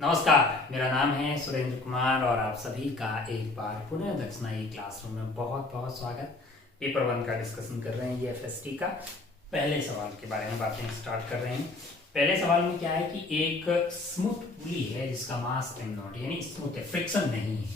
नमस्कार, मेरा नाम है सुरेंद्र कुमार और आप सभी का एक बार पुनः दक्षिणा ई क्लासरूम में बहुत बहुत स्वागत। पेपर 1 का डिस्कशन कर रहे हैं ये एफएसटी का। पहले सवाल के बारे में बातें स्टार्ट कर रहे हैं। पहले सवाल में क्या है कि एक स्मूथ पुली है जिसका मास एम नॉट, यानी स्मूथ है, फ्रिक्शन नहीं है।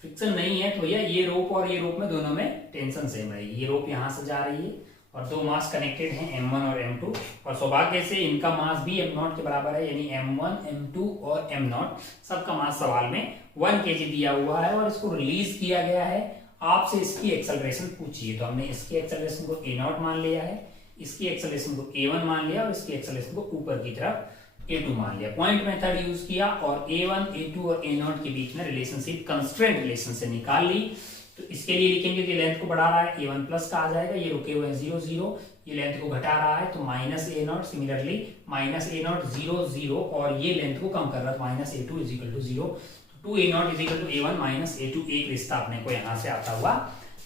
फ्रिक्शन नहीं है तो भैया ये रोप और ये रोप में दोनों में टेंशन सेम रहेगी। ये रोप यहाँ से जा रही है और दो मास कनेक्टेड हैं M1 और M2, और सौभाग्य से इनका मास भी M0 के बराबर है, यानी M1, M2 और M0 सबका मास सवाल में 1 kg दिया हुआ है और इसको रिलीज किया गया है। आपसे इसकी एक्सेलरेशन पूछिए, तो हमने इसकी एक्सेलरेशन को A0 मान लिया है, इसकी एक्सेलरेशन को A1 मान लिया और इसकी एक्सेलरेशन को ऊपर की तरफ A2 मान लिया। पॉइंट मेथड यूज किया और A1, A2 और A0 के बीच में रिलेशनशिप कंस्ट्रेंट रिलेशन से निकाल ली। तो इसके लिए लिखेंगे कि लेंथ को बढ़ा रहा है A1 प्लस का आ जाएगा, ये रुके हुए हैं 0 0, ये लेंथ को घटा रहा है तो minus A0, similarly minus A0 0 0, और ये लेंथ को कम कर रहा है minus A2 is equal to 0। तो 2A0 is equal to A1 minus A2, एक रिश्ता अपने को यहाँ से आता हुआ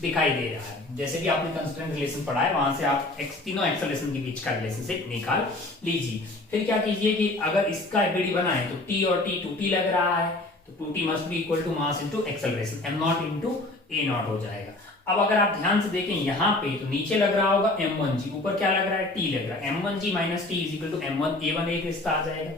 दिखाई दे रहा है। जैसे भी आपने कंस्ट्रेंट रिलेशन पढ़ा है वहां से आप तीनों एक्सेलरेशन के बीच का रिलेशनशिप निकाल लीजिए। फिर क्या कीजिए कि अगर इसका एबीडी बनाए तो T और T 2T लग रहा है, तो 2T must be equal to mass into acceleration, M0 into A0 हो जाएगा। अब अगर आप ध्यान से देखें यहाँ पे तो नीचे लग रहा होगा M1G, ऊपर क्या लग रहा है T लग रहा है। M1G minus T is equal to M1 A1, एक रिश्ता आ जाएगा।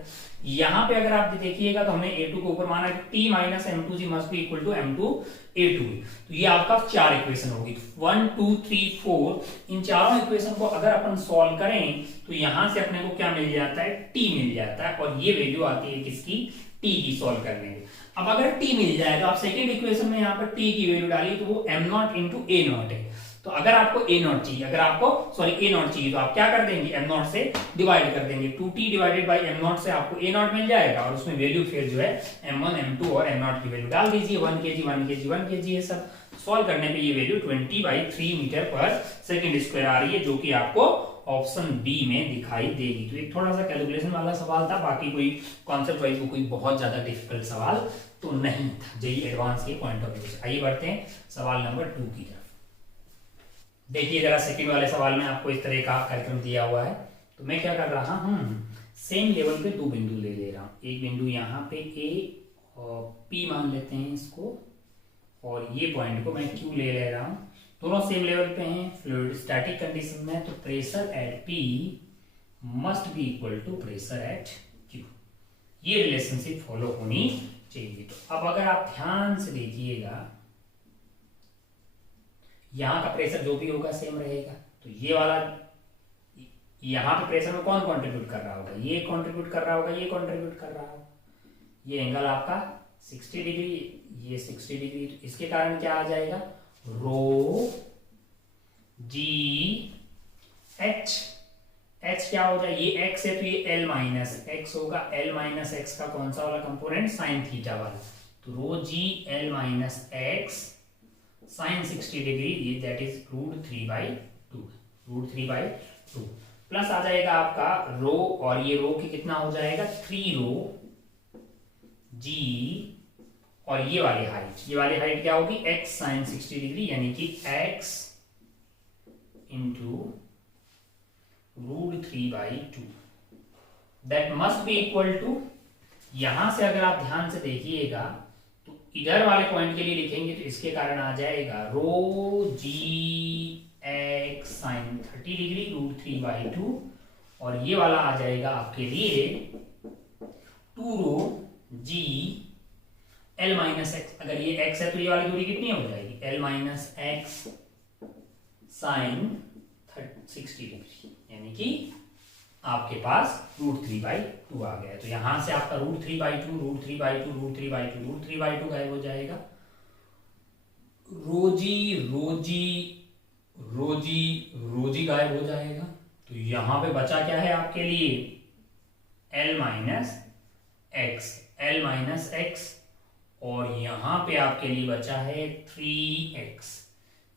यहाँ पे अगर आप देखिएगा तो हमने A2 को ऊपर माना है, T minus M2G must be equal to M2 A2। तो ये आपका 4 इक्वेशन होगी, 1 2 3 4। इन चारों इक्वेशन को अगर अपन सॉल्व करें तो यहां से अपने को क्या मिल जाता है, T मिल जाता है, और ये वैल्यू आती है किसकी, T की सॉल्व करने में। अब अगर T मिल जाए तो आप सेकेंड इक्वेशन में यहाँ पर T की वैल्यू डाली तो वो M0 इंटू A0 है। तो अगर आपको A0 चाहिए, A0 चाहिए तो आप क्या कर देंगे, M0 से डिवाइड कर देंगे। 2T डिवाइडेड बाई M0 से आपको A0 मिल जाएगा और उसमें वैल्यू फिर जो है M1, M2 और M0 की वैल्यू डाल दीजिए। 1 kg 1 kg 1 kg है सब। सॉल्व करने पे ये वैल्यू 20/3 मीटर पर सेकेंड स्क्वायर आ रही है, जो कि आपको ऑप्शन बी में दिखाई देगी। तो एक थोड़ा सा कैलकुलेशन वाला सवाल था, बाकी कोई कॉन्सेप्ट वाइज कोई बहुत ज्यादा डिफिकल्ट सवाल तो नहीं था जेई एडवांस के पॉइंट ऑफ व्यू से। आइए बढ़ते हैं सवाल नंबर 2 की तरफ। देखिए जरा सेकंड वाले सवाल में आपको इस तरह का कार्यक्रम दिया हुआ है। तो मैं क्या कर रहा हूं, सेम लेवल पे दो बिंदु ले रहा हूं। एक बिंदु यहाँ पे ए और पी मान लेते हैं इसको, और ये पॉइंट को मैं क्यू ले रहा हूं। दोनों सेम लेवल पे हैं, फ्लूइड स्टैटिक कंडीशन में, तो pressure at P must be equal to pressure at Q. ये रिलेशनशिप फॉलो होनी चाहिए। तो अब अगर आप ध्यान से देखिएगा, यहां का प्रेशर जो भी होगा सेम रहेगा। तो ये वाला यहां पे प्रेशर में कौन कंट्रीब्यूट कर रहा होगा, ये कंट्रीब्यूट कर रहा होगा, ये कंट्रीब्यूट कर रहा होगा। ये एंगल आपका 60 डिग्री, ये 60 डिग्री, तो इसके कारण क्या आ जाएगा, रो जी एच। एच क्या हो जाए, ये x है तो ये L माइनस एक्स होगा। L माइनस एक्स का कौन सा वाला कंपोनेंट, साइन थीटा वाला। तो rho g L minus x sine 60 degree, that is √3/2, √3/2। Plus आ जाएगा आपका रो, और ये रो की कितना हो जाएगा 3 रो जी, और ये वाली हाइट क्या होगी, x साइन 60 डिग्री, यानी कि x into √3/2, that must be equal to. यहां से अगर आप ध्यान से देखिएगा तो इधर वाले पॉइंट के लिए लिखेंगे तो इसके कारण आ जाएगा रो जी एक्स साइन 30 डिग्री √3/2, और ये वाला आ जाएगा आपके लिए 2 रो जी L माइनस एक्स। अगर ये x है तो ये वाली दूरी कितनी हो जाएगी, L minus x sine 60 degree, यानी कि आपके पास √3/2 आ गया। तो यहां से आपका √3/2 गायब हो जाएगा। रोजी गायब हो जाएगा। तो यहां पे बचा क्या है आपके लिए, L माइनस एक्स, और यहां पे आपके लिए बचा है 3x।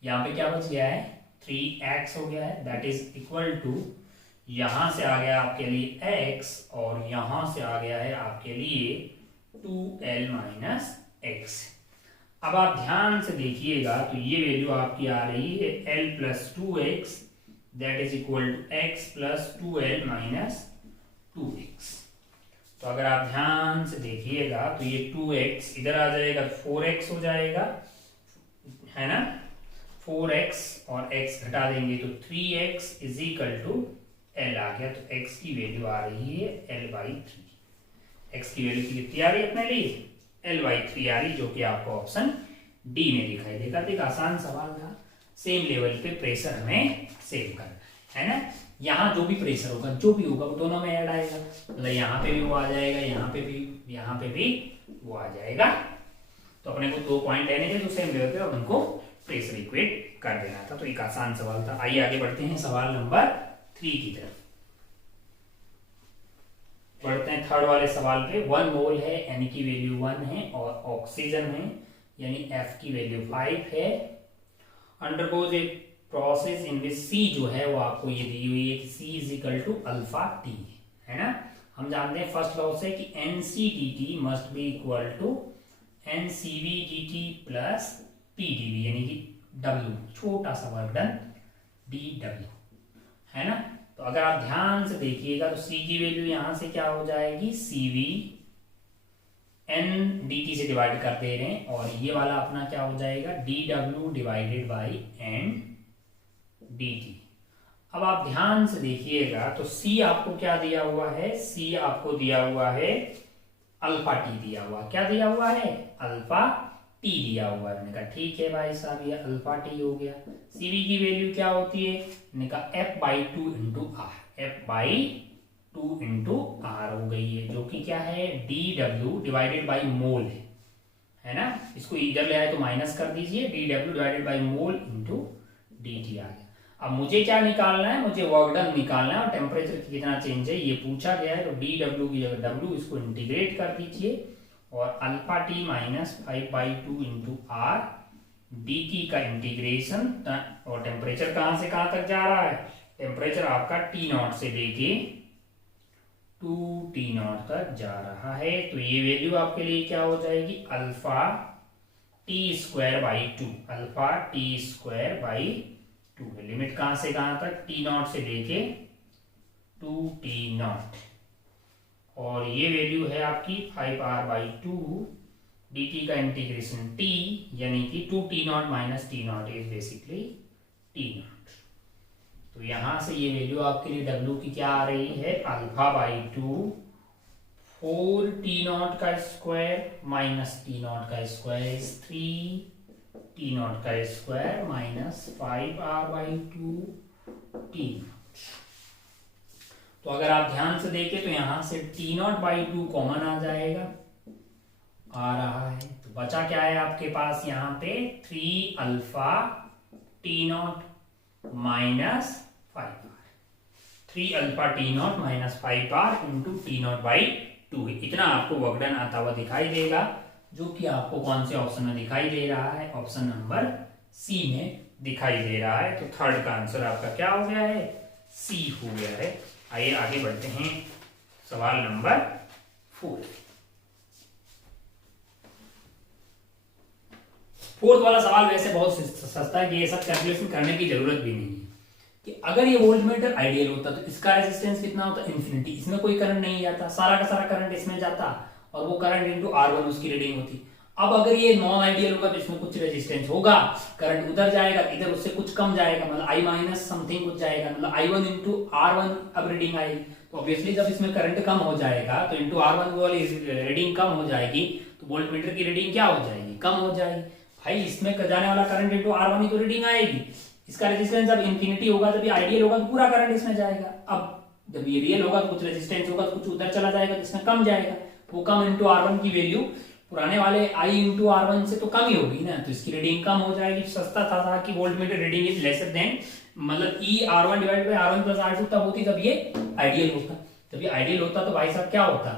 यहां पे क्या बच गया है, 3x हो गया है, दैट इज इक्वल टू, यहां से आ गया आपके लिए x, और यहां से आ गया है आपके लिए 2L माइनस एक्स। अब आप ध्यान से देखिएगा तो ये वैल्यू आपकी आ रही है L plus 2x, that is equal to x plus 2L minus 2x। तो अगर आप ध्यान ध्यान से देखिएगा तो ये 2x इधर आ जाएगा तो 4x हो जाएगा, है ना। 4x और x घटा देंगे तो 3x is equal to l आ गया। तो x की वैल्यू आ रही है l/3। x की वैल्यू कितनी आ रही है अपने लिए? l/3 आ रही, जो कि आपको ऑप्शन डी में दिखाई देगा। तो एक आसान सवाल था, सेम लेवल पे प्रेशर हमें सेव करना है ना। यहाँ जो भी प्रेशर होगा, जो भी होगा, वो दोनों में ऐड आएगा, मतलब यहाँ पे भी वो आ जाएगा, यहाँ पे भी वो आ जाएगा। तो अपने को 2 पॉइंट लेने थे, तो सेम लेवल पे और उनको प्रेशर इक्वेट कर देना था। तो एक आसान सवाल था। आइए आगे बढ़ते हैं सवाल नंबर 3 की तरफ। बढ़ते हैं थर्ड वाले सवाल पे। 1 मोल है, N की वैल्यू 1 है और ऑक्सीजन है यानी F की वैल्यू 5 है। Undergoes a process in which C जो है वो आपको ये दी हुई है कि C is equal to alpha T, है ना। हम जानते हैं फर्स्ट लॉ से कि NCDT must be equal to NCVDT plus PdV, यानी कि W छोटा सा वर्क डन dW, है ना। तो अगर आप ध्यान से देखिएगा तो C की वैल्यू यहां से क्या हो जाएगी, CV NDT से डिवाइड कर दे रहे हैं, और ये वाला अपना क्या हो जाएगा, dW डिवाइडेड बाई NDT। अब आप ध्यान से देखिएगा तो C आपको क्या दिया हुआ है, C आपको दिया हुआ है अल्फा टी दिया हुआ, क्या दिया हुआ है, अल्फा टी दिया हुआ है। मैंने कहा ठीक है भाई साहब, ये अल्फा टी हो गया। CV की वैल्यू क्या होती है, मैंने कहा F/2 into are, F/2 into are हो गई है, जो कि क्या है dW डिवाइडेड बाई मोल है ना। इसको इधर ले आए तो माइनस कर दीजिए, dW divided by mole into dt आ गया। अब मुझे क्या निकालना है, मुझे वर्क डन निकालना है और टेम्परेचर कितना चेंज है ये पूछा गया है। तो dW की जगह W, इसको इंटीग्रेट कर दीजिए और alpha T minus 5/2 into R dt का इंटीग्रेशन, और टेम्परेचर कहां से कहां तक जा रहा है, टेम्परेचर आपका T0 से लेके 2T0 तक जा रहा है। तो ये वैल्यू आपके लिए क्या हो जाएगी, alpha T²/2, alpha T²/2। Limit कहां से कहां तक, T0 से लेके 2T0, और ये वैल्यू है आपकी 5r/2 dt का इंटीग्रेशन t, यानी कि 2T0 minus T0 is basically T0। तो यहां से ये वैल्यू आपके लिए W की क्या आ रही है, अल्फा/2 4T0 का स्क्वायर माइनस T0 का स्क्वायर इज 3T0 का स्क्वायर माइनस 5r/2 T0। तो अगर आप ध्यान से देखें तो यहां से T0/2 कॉमन आ जाएगा, आ रहा है। तो बचा क्या है आपके पास यहाँ पे, 3 alpha T0 minus 5r, 3 alpha T0 minus 5r into T0/2। इतना आपको वर्क डन आता हुआ दिखाई देगा, जो कि आपको कौन से ऑप्शन में दिखाई दे रहा है, ऑप्शन नंबर सी में दिखाई दे रहा है। तो थर्ड का आंसर आपका क्या हो गया है, सी हो गया है। आइए आगे बढ़ते हैं सवाल नंबर 4th वाला सवाल वैसे बहुत सस्ता है कि ये सब कैलकुलेशन करने की जरूरत भी नहीं है। कि अगर ये वोल्टमीटर आइडियल होता तो इसका रेजिस्टेंस कितना होता, इन्फिनिटी, इसमें कोई करंट नहीं जाता, सारा का सारा करंट इसमें जाता और वो करंट इनटू R1 उसकी रीडिंग होती। अब अगर ये नॉन आइडियल होगा तो इसमें कुछ रेजिस्टेंस होगा, करंट उधर जाएगा, इधर उससे कुछ कम जाएगा, मतलब I माइनस समथिंग कुछ जाएगा, मतलब I1 इंटू R1 अब रीडिंग आएगी। तो ऑब्वियसली जब इसमें करंट कम हो जाएगा तो इंटू R1 वाली रीडिंग कम हो जाएगी, तो वोल्टमीटर की रीडिंग क्या हो जाएगी, कम हो जाएगी। भाई इसमें जाने वाला करंट इंटू R1 ही तो रीडिंग आएगी। इसका रेजिस्टेंस जब इन्फिनिटी होगा, जब ये आइडियल होगा तो पूरा करंट इसमें जाएगा। अब जब ये रियल होगा तो कुछ रेजिस्टेंस होगा तो कुछ उधर चला जाएगा, तो इसमें कम जाएगा। वो कम इंटू R1 की वैल्यू पुराने वाले I इंटू R1 से तो कम ही होगी ना, तो इसकी रीडिंग कम हो जाएगी। सस्ता था कि voltmeter reading is lesser than, मतलब E R1 divided by R1 plus R2 तब होती जब ये आइडियल होता। जब ये आइडियल होता तो भाई साहब क्या होता,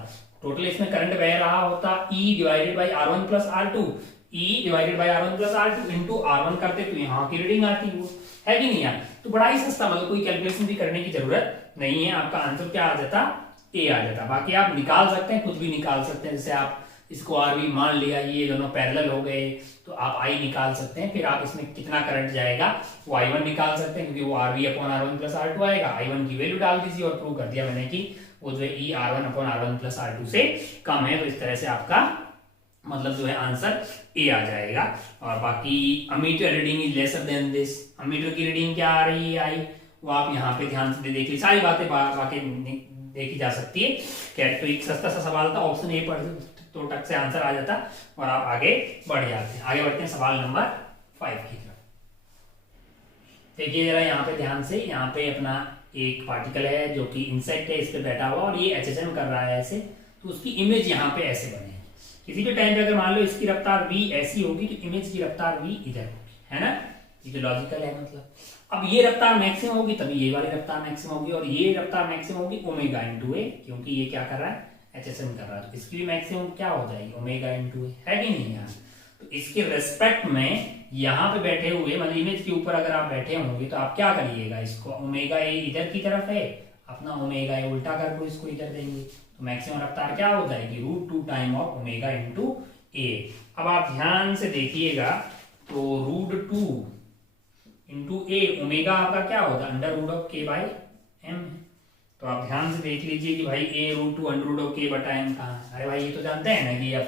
टोटल इसमें करंट बह रहा होता E divided by R1 plus R2, E divided by R1 plus R2 into R1 करते तो यहाँ की रीडिंग आती, वो है कि नहीं यार। तो बड़ा ही सस्ता, मतलब कोई कैलकुलेशन भी करने की जरूरत नहीं है, आपका आंसर क्या आ जाता, ए आ जाता। बाकी आप निकाल सकते हैं, कुछ भी निकाल सकते हैं, जैसे आप इसको आरवी मान लिया, ये दोनों पैरेलल हो गए तो आप आई निकाल सकते हैं। फिर आप इसमें कितना करंट जाएगा वो I1 निकाल सकते हैं, क्योंकि वो RV upon R1 plus R2 आएगा। I1 की वैल्यू डाल दीजिए और प्रूव कर दिया मैंने कि वो जो है E r1/r1 + r2 से कम है। तो इस तरह से आपका मतलब जो है आंसर ए आ जाएगा। और बाकी ammeter reading is lesser than this, ammeter की रीडिंग क्या आ रही है आई, वो आप यहाँ पे ध्यान से देख ली, सारी बातें बाकी देखी जा सकती है। खैर तो एक सस्ता सा सवाल था, ऑप्शन ए पर तो टक से आंसर आ जाता और आप आगे बढ़ जाते हैं। आगे बढ़ते हैं सवाल नंबर 5 की तरफ। देखिए जरा यहाँ पे ध्यान से, यहाँ पे अपना एक पार्टिकल है जो कि इंसेक्ट है, इस पे बैठा हुआ और ये HHM कर रहा है ऐसे, तो उसकी इमेज यहाँ पे ऐसे बने। किसी भी टाइम पे अगर मान लो इसकी रफ्तार v ऐसी होगी तो इमेज की रफ्तार v इधर होगी, है ना, ये तो लॉजिकल है। मतलब अब ये रफ्तार मैक्सिमम होगी तभी ये वाली रफ्तार मैक्सिमम होगी, और ये रफ्तार मैक्सिमम होगी ओमेगा इंटू ए, क्योंकि ये क्या कर रहा है HHM कर रहा है, तो इसकी भी मैक्सिमम क्या हो जाएगी ओमेगा इंटू ए, है कि नहीं यार। तो इसके रेस्पेक्ट में यहाँ पे बैठे हुए मतलब इमेज के ऊपर अगर आप बैठे होंगे तो आप क्या करिएगा, इसको ओमेगा ए इधर की तरफ है, अपना ओमेगा ए उल्टा कर को इसको इधर देंगे, तो मैक्सिमम रफ्तार क्या हो जाएगी √2 टाइम ऑफ ओमेगा इंटू ए। अब आप ध्यान से देखिएगा तो √2 इंटू ए, ओमेगा आपका क्या होता है √k/m। तो आप ध्यान से देख लीजिए कि भाई a √2 √k/m कहाँ है। अरे भाई ये तो जानते हैं ना कि f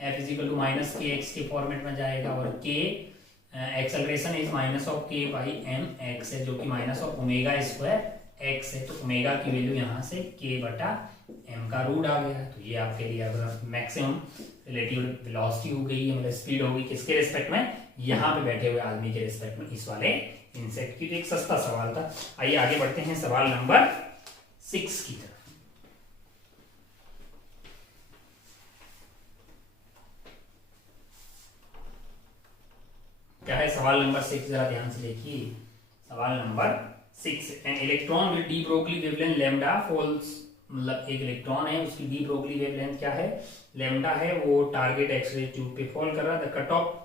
-kx के फॉर्मेट में जाएगा, और k acceleration is -k/m x है, जो कि -ओमेगा² x है। तो ओमेगा की वैल्यू यहाँ से k/m का रूट आ गया। तो ये आपके लिए अगर मैक्सिमम रिलेटिव वेलोसिटी हो गई है, मतलब स्पीड होगी किसके रिस्पेक्ट में, यहाँ पे बैठे हुए आदमी के रिस्पेक्ट में, इस वाले इंसेक्ट की। तो एक सस्ता सवाल था। आइए आगे बढ़ते हैं सवाल नंबर 6 की तरफ। क्या है सवाल नंबर 6, जरा ध्यान से देखिए। सवाल number 6, an electron with de Broglie wavelength lambda falls, मतलब एक इलेक्ट्रॉन है उसकी डी ब्रोगली वेवलेंथ क्या है लैम्डा है, वो टारगेट एक्सरे ट्यूब पे फॉल कर रहा है। द कट ऑफ,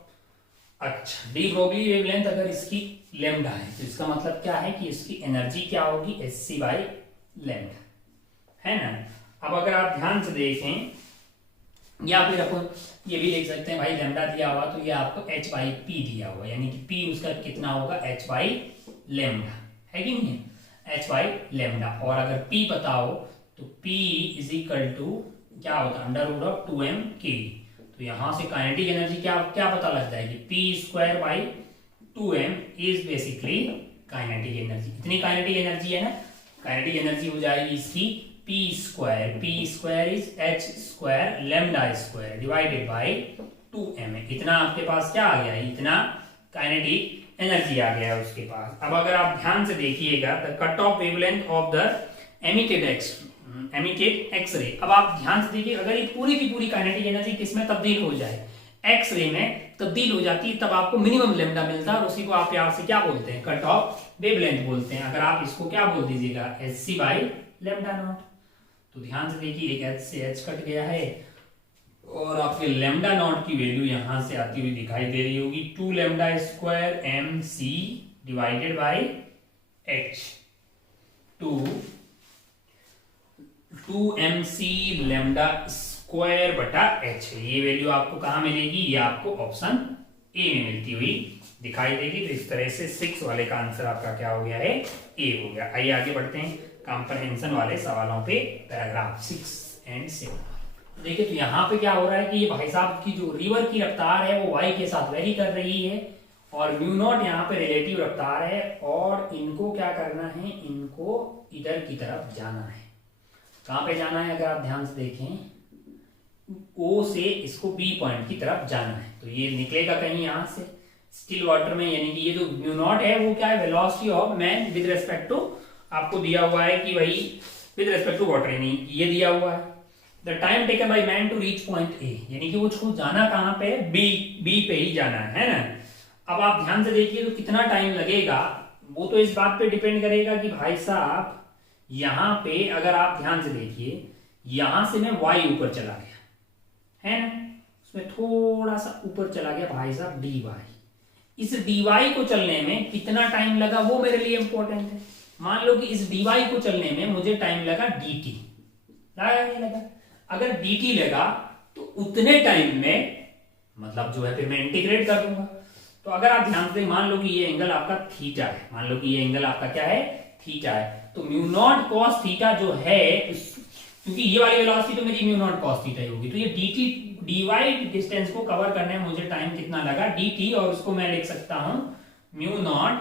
अच्छा डी ब्रोगली वेवलेंथ अगर इसकी लैम्डा है तो इसका मतलब क्या है कि इसकी एनर्जी क्या होगी hc/लैम्डा, है ना। अब अगर आप ध्यान से देखें, या फिर अपन ये भी लिख सकते हैं भाई लैम्डा दिया हुआ तो ये आपको h/p दिया हुआ, यानी कि p उसका कितना होगा h/लैम्डा, है कि नहीं h/लैम्डा। और अगर p पता हो तो p = क्या होता है √2m/k। तो यहां से काइनेटिक एनर्जी क्या क्या पता लग जाएगी, p²/2m is basically kinetic energy. इतनी काइनेटिक एनर्जी है ना, काइनेटिक एनर्जी हो जाएगी इसकी p² is h² λ² divided by 2m। इतना आपके पास क्या आ गया है, इतना काइनेटिक एनर्जी आ गया है उसके पास। अब अगर आप ध्यान से देखिएगा the cut off wavelength of the emitted X-ray. अब आप ध्यान से देखिए, अगर ये पूरी की पूरी काइनेटिक एनर्जी किसमें तब्दील हो जाए, एक्सरे में तब्दील हो जाती है, तब आपको मिनिमम लैम्डा मिलता है, और उसी को आप प्यार से क्या बोलते हैं, कट ऑफ वेवलेंथ बोलते हैं। अगर आप इसको क्या बोल दीजिएगा hc/λ0। तो ध्यान से देखिए, एक h से h कट गया है और आपके λ0 की वैल्यू यहां से आती हुई दिखाई दे रही होगी 2λ² mc divided by h, 2mc λ²/h। ये वैल्यू आपको कहां मिलेगी, ये आपको ऑप्शन ए में मिलती हुई दिखाई देगी। तो इस तरह से 6 वाले का आंसर आपका क्या हो गया है, ए हो गया। आइए आगे बढ़ते हैं कॉम्प्रहेंशन वाले सवालों पे, पैराग्राफ 6 और 7। देखिए तो यहाँ पे क्या हो रहा है कि ये भाई साहब की जो रिवर की रफ्तार है वो y के साथ वेरी कर रही है, और μ0 यहाँ पे रिलेटिव रफ्तार है, और इनको क्या करना है, इनको इधर की तरफ जाना है। कहाँ पे जाना है, अगर आप ध्यान से देखें O से इसको B पॉइंट की तरफ जाना है। तो ये निकलेगा कहीं यहाँ से स्टिल वाटर में, यानी कि ये जो μ0 है वो क्या है, velocity of man with respect to, आपको दिया हुआ है कि भाई विद रिस्पेक्ट टू वाटर, यानी ये दिया हुआ है the time taken by man to reach point A, यानी कि वो उसको जाना कहाँ पे, बी पे ही जाना है ना। अब आप ध्यान से देखिए तो कितना टाइम लगेगा, वो तो इस बात पे डिपेंड करेगा कि भाई साहब यहाँ पे अगर आप ध्यान से देखिए, यहां से मैं y ऊपर चला गया है ना, उसमें थोड़ा सा ऊपर चला गया भाई साहब dy, इस dy को चलने में कितना टाइम लगा वो मेरे लिए इंपॉर्टेंट है। मान लो कि इस dy को चलने में मुझे टाइम लगा dt, लगा नहीं लगा, अगर dt लगा तो उतने टाइम में मतलब जो है फिर मैं इंटीग्रेट कर दूंगा। तो अगर आप ध्यान से मान लो कि ये एंगल आपका थीटा है, मान लो कि ये एंगल आपका क्या है, थीटा है, तो μ0 cos थीटा जो है क्योंकि ये वाली वेलोसिटी तो मेरी म्यू नॉट कॉस थीटा होगी। तो ये dt dy डिस्टेंस को कवर करने में मुझे टाइम कितना लगा dt, और उसको मैं लिख सकता हूं mu naught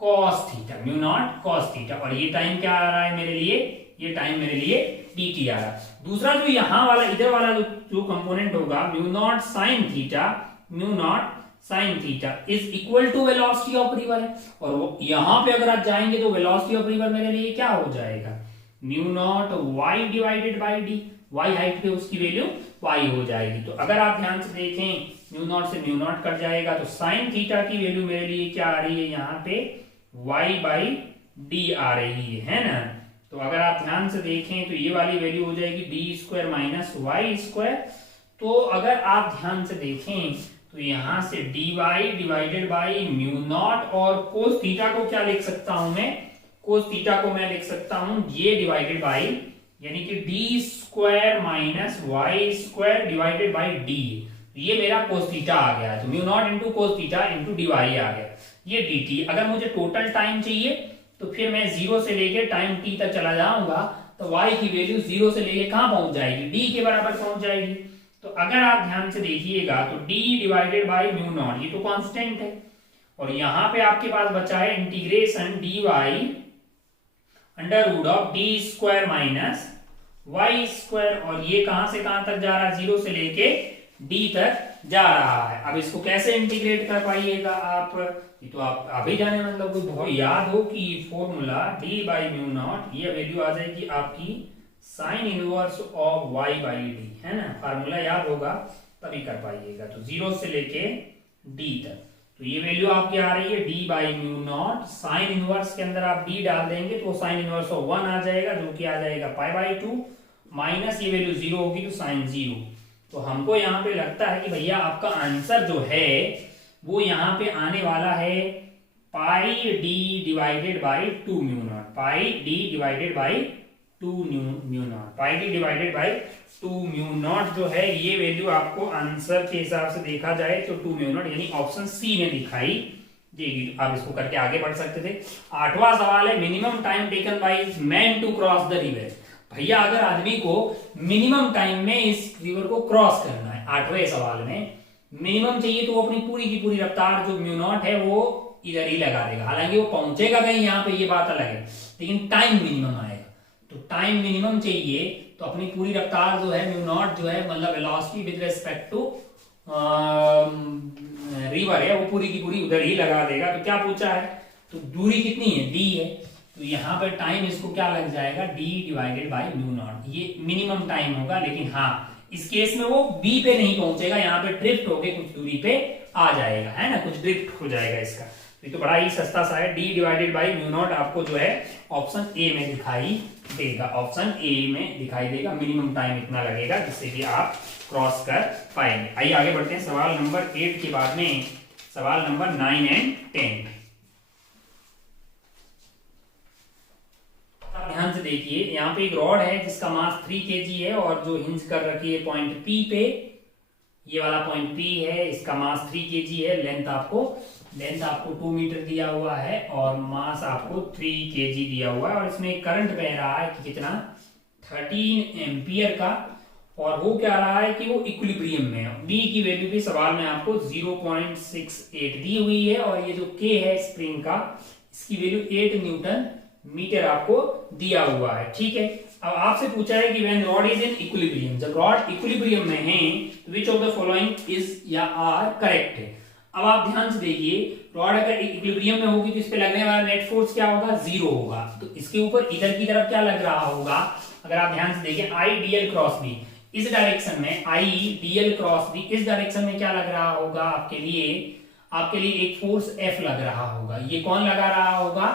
cos theta, mu not cos theta. और ये टाइम क्या आ रहा है मेरे लिए, ये टाइम मेरे लिए dt आ रहा है। दूसरा जो यहाँ वाला इधर वाला जो कंपोनेंट होगा mu naught sine theta, mu naught sine theta is equal to velocity of river है। और यहां पे अगर आप जाएंगे तो वेलोसिटी ऑफ रिवर मेरे लिए क्या हो जाएगा, mu naught y divided by D, y height पे उसकी वैल्यू y हो जाएगी। तो अगर आप ध्यान से देखें म्यू नॉट से म्यू नॉट कट जाएगा, तो साइन थीटा की वैल्यू मेरे लिए क्या आ रही है यहाँ पे y बाई डी आ रही है ना। तो अगर आप ध्यान से देखें तो ये वाली वैल्यू हो जाएगी D square minus Y square. तो अगर आप ध्यान से देखें तो यहां से dy divided by mu naught, और कोस थीटा को क्या लिख सकता हूं मैं, कोस थीटा को मैं लिख सकता हूं ये डिवाइडेड बाई, यानी कि d square minus Y square divided by d, ये मेरा कोस थीटा आ गया। तो mu naught into cos theta into d y आ गया, ये dt। अगर मुझे टोटल टाइम चाहिए तो फिर मैं 0 से लेके टाइम t तक चला जाऊंगा, तो y की वैल्यू 0 से लेके कहां पहुंच जाएगी, d के बराबर पहुंच जाएगी। तो अगर आप ध्यान से देखिएगा तो d divided by mu naught, ये तो कांस्टेंट है, और यहां पे आपके पास बचा है integration dy under root of D square minus Y square, और ये कहां से कहां तक जा रहा है, 0 से लेके d तक जा रहा है। अब इसको कैसे इंटीग्रेट कर पाइएगा आप, ये तो आप अभी जाने, मतलब कोई बहुत याद हो कि formula d by mu naught, ये वैल्यू आ जाएगी आपकी sine inverse of y by D, है ना। फार्मूला याद होगा तभी कर पाइएगा। तो 0 से लेके d तक, तो ये वैल्यू आपकी आ रही है d by mu naught, sine inverse के अंदर आप d डाल देंगे तो साइन इनवर्स ऑफ 1 आ जाएगा, जो कि आ जाएगा पाई बाई 2, माइनस ये वैल्यू 0 होगी तो साइन 0। तो हमको यहाँ पे लगता है कि भैया आपका आंसर जो है वो यहाँ पे आने वाला है pi d divided by 2 mu naught, pi d divided by 2 mu naught, pi d divided by 2 mu naught जो है ये वैल्यू आपको आंसर के हिसाब से देखा जाए तो 2 म्यू नॉट, यानी ऑप्शन सी में दिखाई देगी। आप इसको करके आगे बढ़ सकते थे। 8वां सवाल है minimum time taken by man to cross the river. भैया अगर आदमी को मिनिमम टाइम में इस रिवर को क्रॉस करना है, 8वें सवाल में मिनिमम चाहिए, तो वो अपनी पूरी की पूरी रफ्तार जो म्यू नॉट है वो इधर ही लगा देगा। हालांकि वो पहुंचेगा कहीं यहाँ पे, ये बात अलग है, लेकिन टाइम मिनिमम आएगा। तो टाइम मिनिमम चाहिए तो अपनी पूरी रफ्तार जो है म्यू नॉट जो है, मतलब velocity with respect to river है, वो पूरी की पूरी उधर ही लगा देगा। तो क्या पूछा है, तो दूरी कितनी है, d है, तो यहाँ पर टाइम इसको क्या लग जाएगा, d divided by mu naught, ये मिनिमम टाइम होगा। लेकिन हाँ इस केस में वो b पे नहीं पहुंचेगा, यहाँ पे ड्रिफ्ट होके कुछ दूरी पे आ जाएगा, है ना, कुछ ड्रिफ्ट हो जाएगा इसका। तो बड़ा ही सस्ता सा है, d divided by mu naught आपको जो है ऑप्शन ए में दिखाई देगा, ऑप्शन ए में दिखाई देगा। मिनिमम टाइम इतना लगेगा जिससे कि आप क्रॉस कर पाएंगे। आइए आगे बढ़ते हैं सवाल नंबर 8 के बाद में सवाल नंबर 9 एंड 10। ध्यान से देखिए, यहाँ पे एक रॉड है जिसका मास 3 kg है और जो हिंज कर रखी है पॉइंट P पे, ये वाला पॉइंट P है, इसका मास 3 kg है, लेंथ आपको 2 मीटर दिया हुआ है और मास आपको 3 kg दिया हुआ है, और इसमें करंट बह रहा है कि कितना 13 एम्पियर का, और वो क्या रहा है कि वो इक्विलिब्रियम में है। D की वैल्यू भी सवाल में आपको 0.68 दी हुई है, और ये जो K है स्प्रिंग का, इसकी वैल्यू 8 न्यूटन मीटर आपको दिया हुआ है। ठीक है, अब आपसे पूछा है कि when rod is in equilibrium, जब रॉड इक्विलिब्रियम में है तो which of the following is या आर करेक्ट है। अब आप ध्यान से देखिए, रॉड अगर इक्विलिब्रियम में होगी तो इस पे लगने वाला नेट फोर्स क्या होगा, 0 होगा। तो इसके ऊपर इधर की तरफ क्या लग रहा होगा, अगर आप ध्यान से देखें आई डीएल क्रॉस बी, इस डायरेक्शन में आई डीएल क्रॉस बी, इस डायरेक्शन में क्या लग रहा होगा आपके लिए एक फोर्स F लग रहा होगा। ये कौन लगा रहा होगा,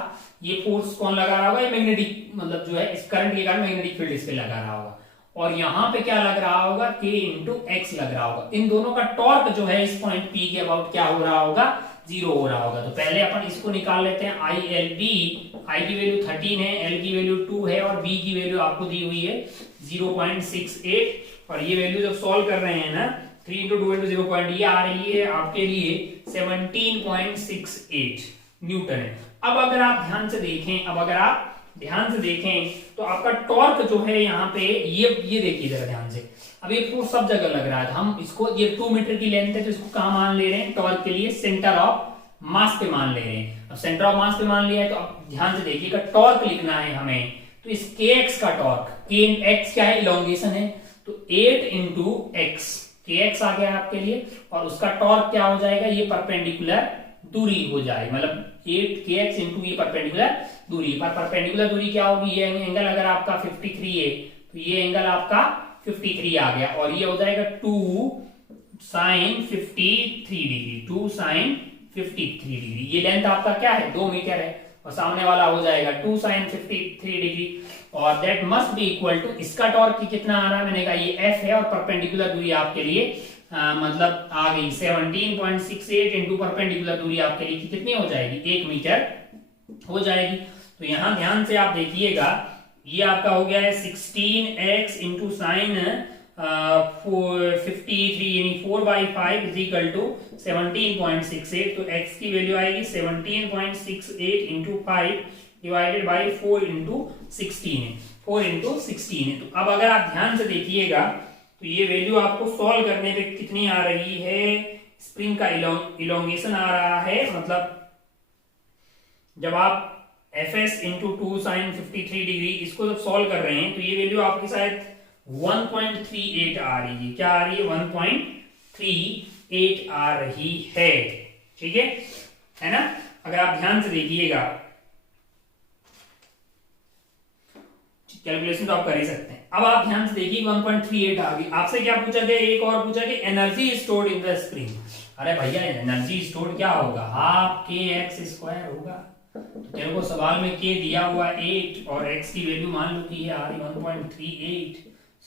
ये फोर्स कौन लगा रहा होगा, ये मैग्नेटिक, मतलब जो है इस करंट के कारण मैग्नेटिक फील्ड इस पे लगा रहा होगा। और यहाँ पे क्या लग रहा होगा, K इंटू एक्स लग रहा होगा। इन दोनों का टॉर्क जो है इस पॉइंट P के अबाउट क्या हो रहा होगा, 0 हो रहा होगा। तो पहले अपन इसको निकाल लेते हैं, आई एल बी, आई की वैल्यू 13 है, एल की वैल्यू 2 है, और बी की वैल्यू आपको दी हुई है 0.68, और ये वैल्यू जब सॉल्व कर रहे हैं ना, 3 इंटू 2 इंटू 0. ये आ रही है आपके लिए 17.68 न्यूटन है। अब अगर आप ध्यान से देखें, अब अगर आप ध्यान से देखें तो आपका टॉर्क जो है यहाँ पे ये देखिए जरा ध्यान से। अब ये फोर्स सब जगह लग रहा है, हम इसको, ये 2 मीटर की लेंथ है तो इसको कहाँ मान ले रहे हैं, टॉर्क के लिए सेंटर ऑफ मास पे मान ले रहे हैं। अब सेंटर ऑफ मास पे मान लिया है तो अब ध्यान से देखिएगा, टॉर्क लिखना है हमें, तो इस kx का टॉर्क, kx क्या है, इलोंगेशन है, तो 8 इंटू एक्स, kx आ गया आपके लिए, और उसका टॉर्क क्या हो जाएगा, ये परपेंडिकुलर दूरी हो जाएगी, मतलब 8kx इंटू ये परपेंडिकुलर दूरी। पर परपेंडिकुलर दूरी क्या होगी, ये एंगल अगर आपका 53 है तो ये एंगल आपका 53 आ गया, और ये हो जाएगा 2 sin 53 डिग्री, 2 sin 53 डिग्री। ये लेंथ आपका क्या है, 2 मीटर है, और सामने वाला हो जाएगा 2 sin 53 डिग्री, और that must be equal to, इसका टॉर्क कितना आ रहा है, मैंने कहा ये f है, और परपेंडिकुलर दूरी आपके लिए मतलब आ गई 17.68 इंटू परपेंडिकुलर दूरी आपके लिए कितनी हो जाएगी, 1 मीटर हो जाएगी। तो यहां ध्यान से आप देखिएगा, ये आपका हो गया है 16x इंटू साइन 53 यानी 4/5 इज इक्वल टू 17.68, तो x की वैल्यू आएगी 17.68 इंटू 5 डिवाइडेड बाई 4 इंटू 16 है, 4 इंटू 16 है। तो अब अगर आप ध्यान से देखिएगा तो ये वैल्यू आपको सॉल्व करने पे कितनी आ रही है, स्प्रिंग का इलोंगेशन आ रहा है, मतलब जब आप fs इंटू 2 साइन 53 डिग्री इसको जब सॉल्व कर रहे हैं तो ये वैल्यू आपकी शायद 1.38 आ रही है, क्या आ रही है, 1.38 आ रही है, ठीक है ना। अगर आप ध्यान से देखिएगा कैलकुलेशन तो आप कर ही सकते हैं। अब आप ध्यान से देखिए 1.38 आ गई। आपसे क्या पूछा गया, एक और पूछा कि energy stored in the spring. अरे भैया एनर्जी स्टोर्ड क्या होगा, हाफ kx स्क्वायर होगा। तेरे को सवाल में k दिया हुआ 8 और x की वैल्यू मान लो कि ये आ रही 1.38,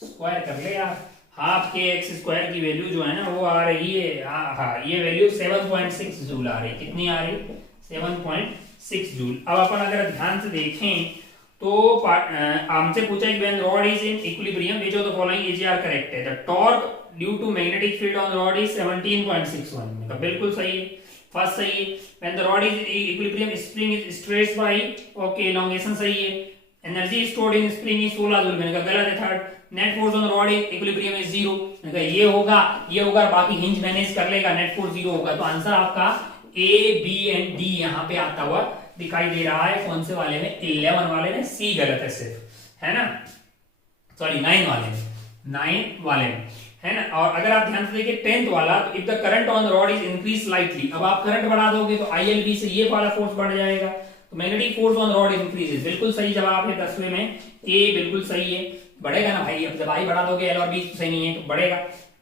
स्क्वायर कर ले यार, हाफ kx स्क्वायर की वैल्यू जो है ना वो आ रही है, हाँ ये वैल्यू 7.6 जूल आ रही, कितनी आ रही, 7.6 जूल। अब अपन अगर ध्यान से देखें तो हमसे पूछा है कि when rod is in equilibrium which of the following is are correct है, the torque due to magnetic field on rod is 17.61, मतलब बिल्कुल सही है, फर्स्ट सही है। When the rod is in equilibrium spring is stretched by, okay elongation सही है। Energy stored in spring is 16 joule, मैंने कहा गलत है third. Net force on rod in equilibrium is 0, मैंने कहा ये होगा बाकी हिंज मैनेज कर लेगा, नेट फोर्स 0 होगा। तो आंसर आपका ए बी एंड डी यहाँ पे आता हुआ दिखाई दे रहा है, कौन से वाले में, 11 वाले में, सी गलत है सिर्फ, है ना, सॉरी 9 वाले में, 9 वाले में, है ना। और अगर आप ध्यान से देखिए 10th वाला, तो if the current on the rod is increase slightly, अब आप करंट बढ़ा दोगे तो ILB से ये वाला फोर्स बढ़ जाएगा, तो magnetic force on rod increases, बिल्कुल सही जवाब है 10वें में, ए बिल्कुल सही है, बढ़ेगा ना भाई, अब जब आई बढ़ा दोगे L और B सही नहीं है तो बढ़ेगा।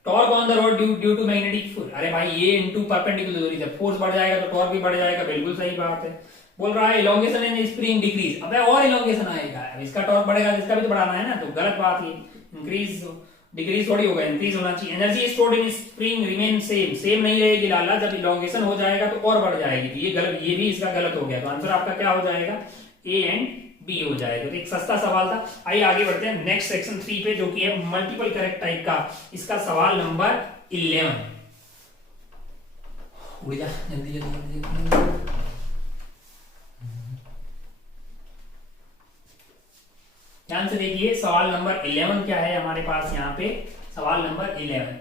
Torque on the rod due to magnetic force, अरे भाई ये इनटू परपेंडिकुलर दूरी, जब फोर्स बढ़ जाएगा तो टॉर्क भी बढ़ जाएगा, बिल्कुल सही बात है। बोल रहा है इलोंगेशन इन स्प्रिंग डिक्रीज, अबे और इलोंगेशन आएगा, अब इसका टॉर्क बढ़ेगा, इसका भी तो बढ़ाना है ना, तो गलत बात है, इंक्रीज डिक्रीज थोड़ी होगा, इंक्रीज होना चाहिए। Energy stored in spring remain same नहीं रहेगी लाला, जब इलोंगेशन हो जाएगा तो और बढ़ जाएगी, तो ये गलत, ये भी इसका गलत हो गया, तो आंसर आपका क्या हो जाएगा, ए एंड बी हो जाएगा। तो एक सस्ता सवाल था। आइए आगे बढ़ते हैं नेक्स्ट सेक्शन 3 पे, जो कि है मल्टीपल करेक्ट टाइप का, इसका सवाल नंबर 11। उड़ जा जल्दी जल्दी। ध्यान से देखिए सवाल नंबर 11 क्या है हमारे पास यहाँ पे, सवाल नंबर 11,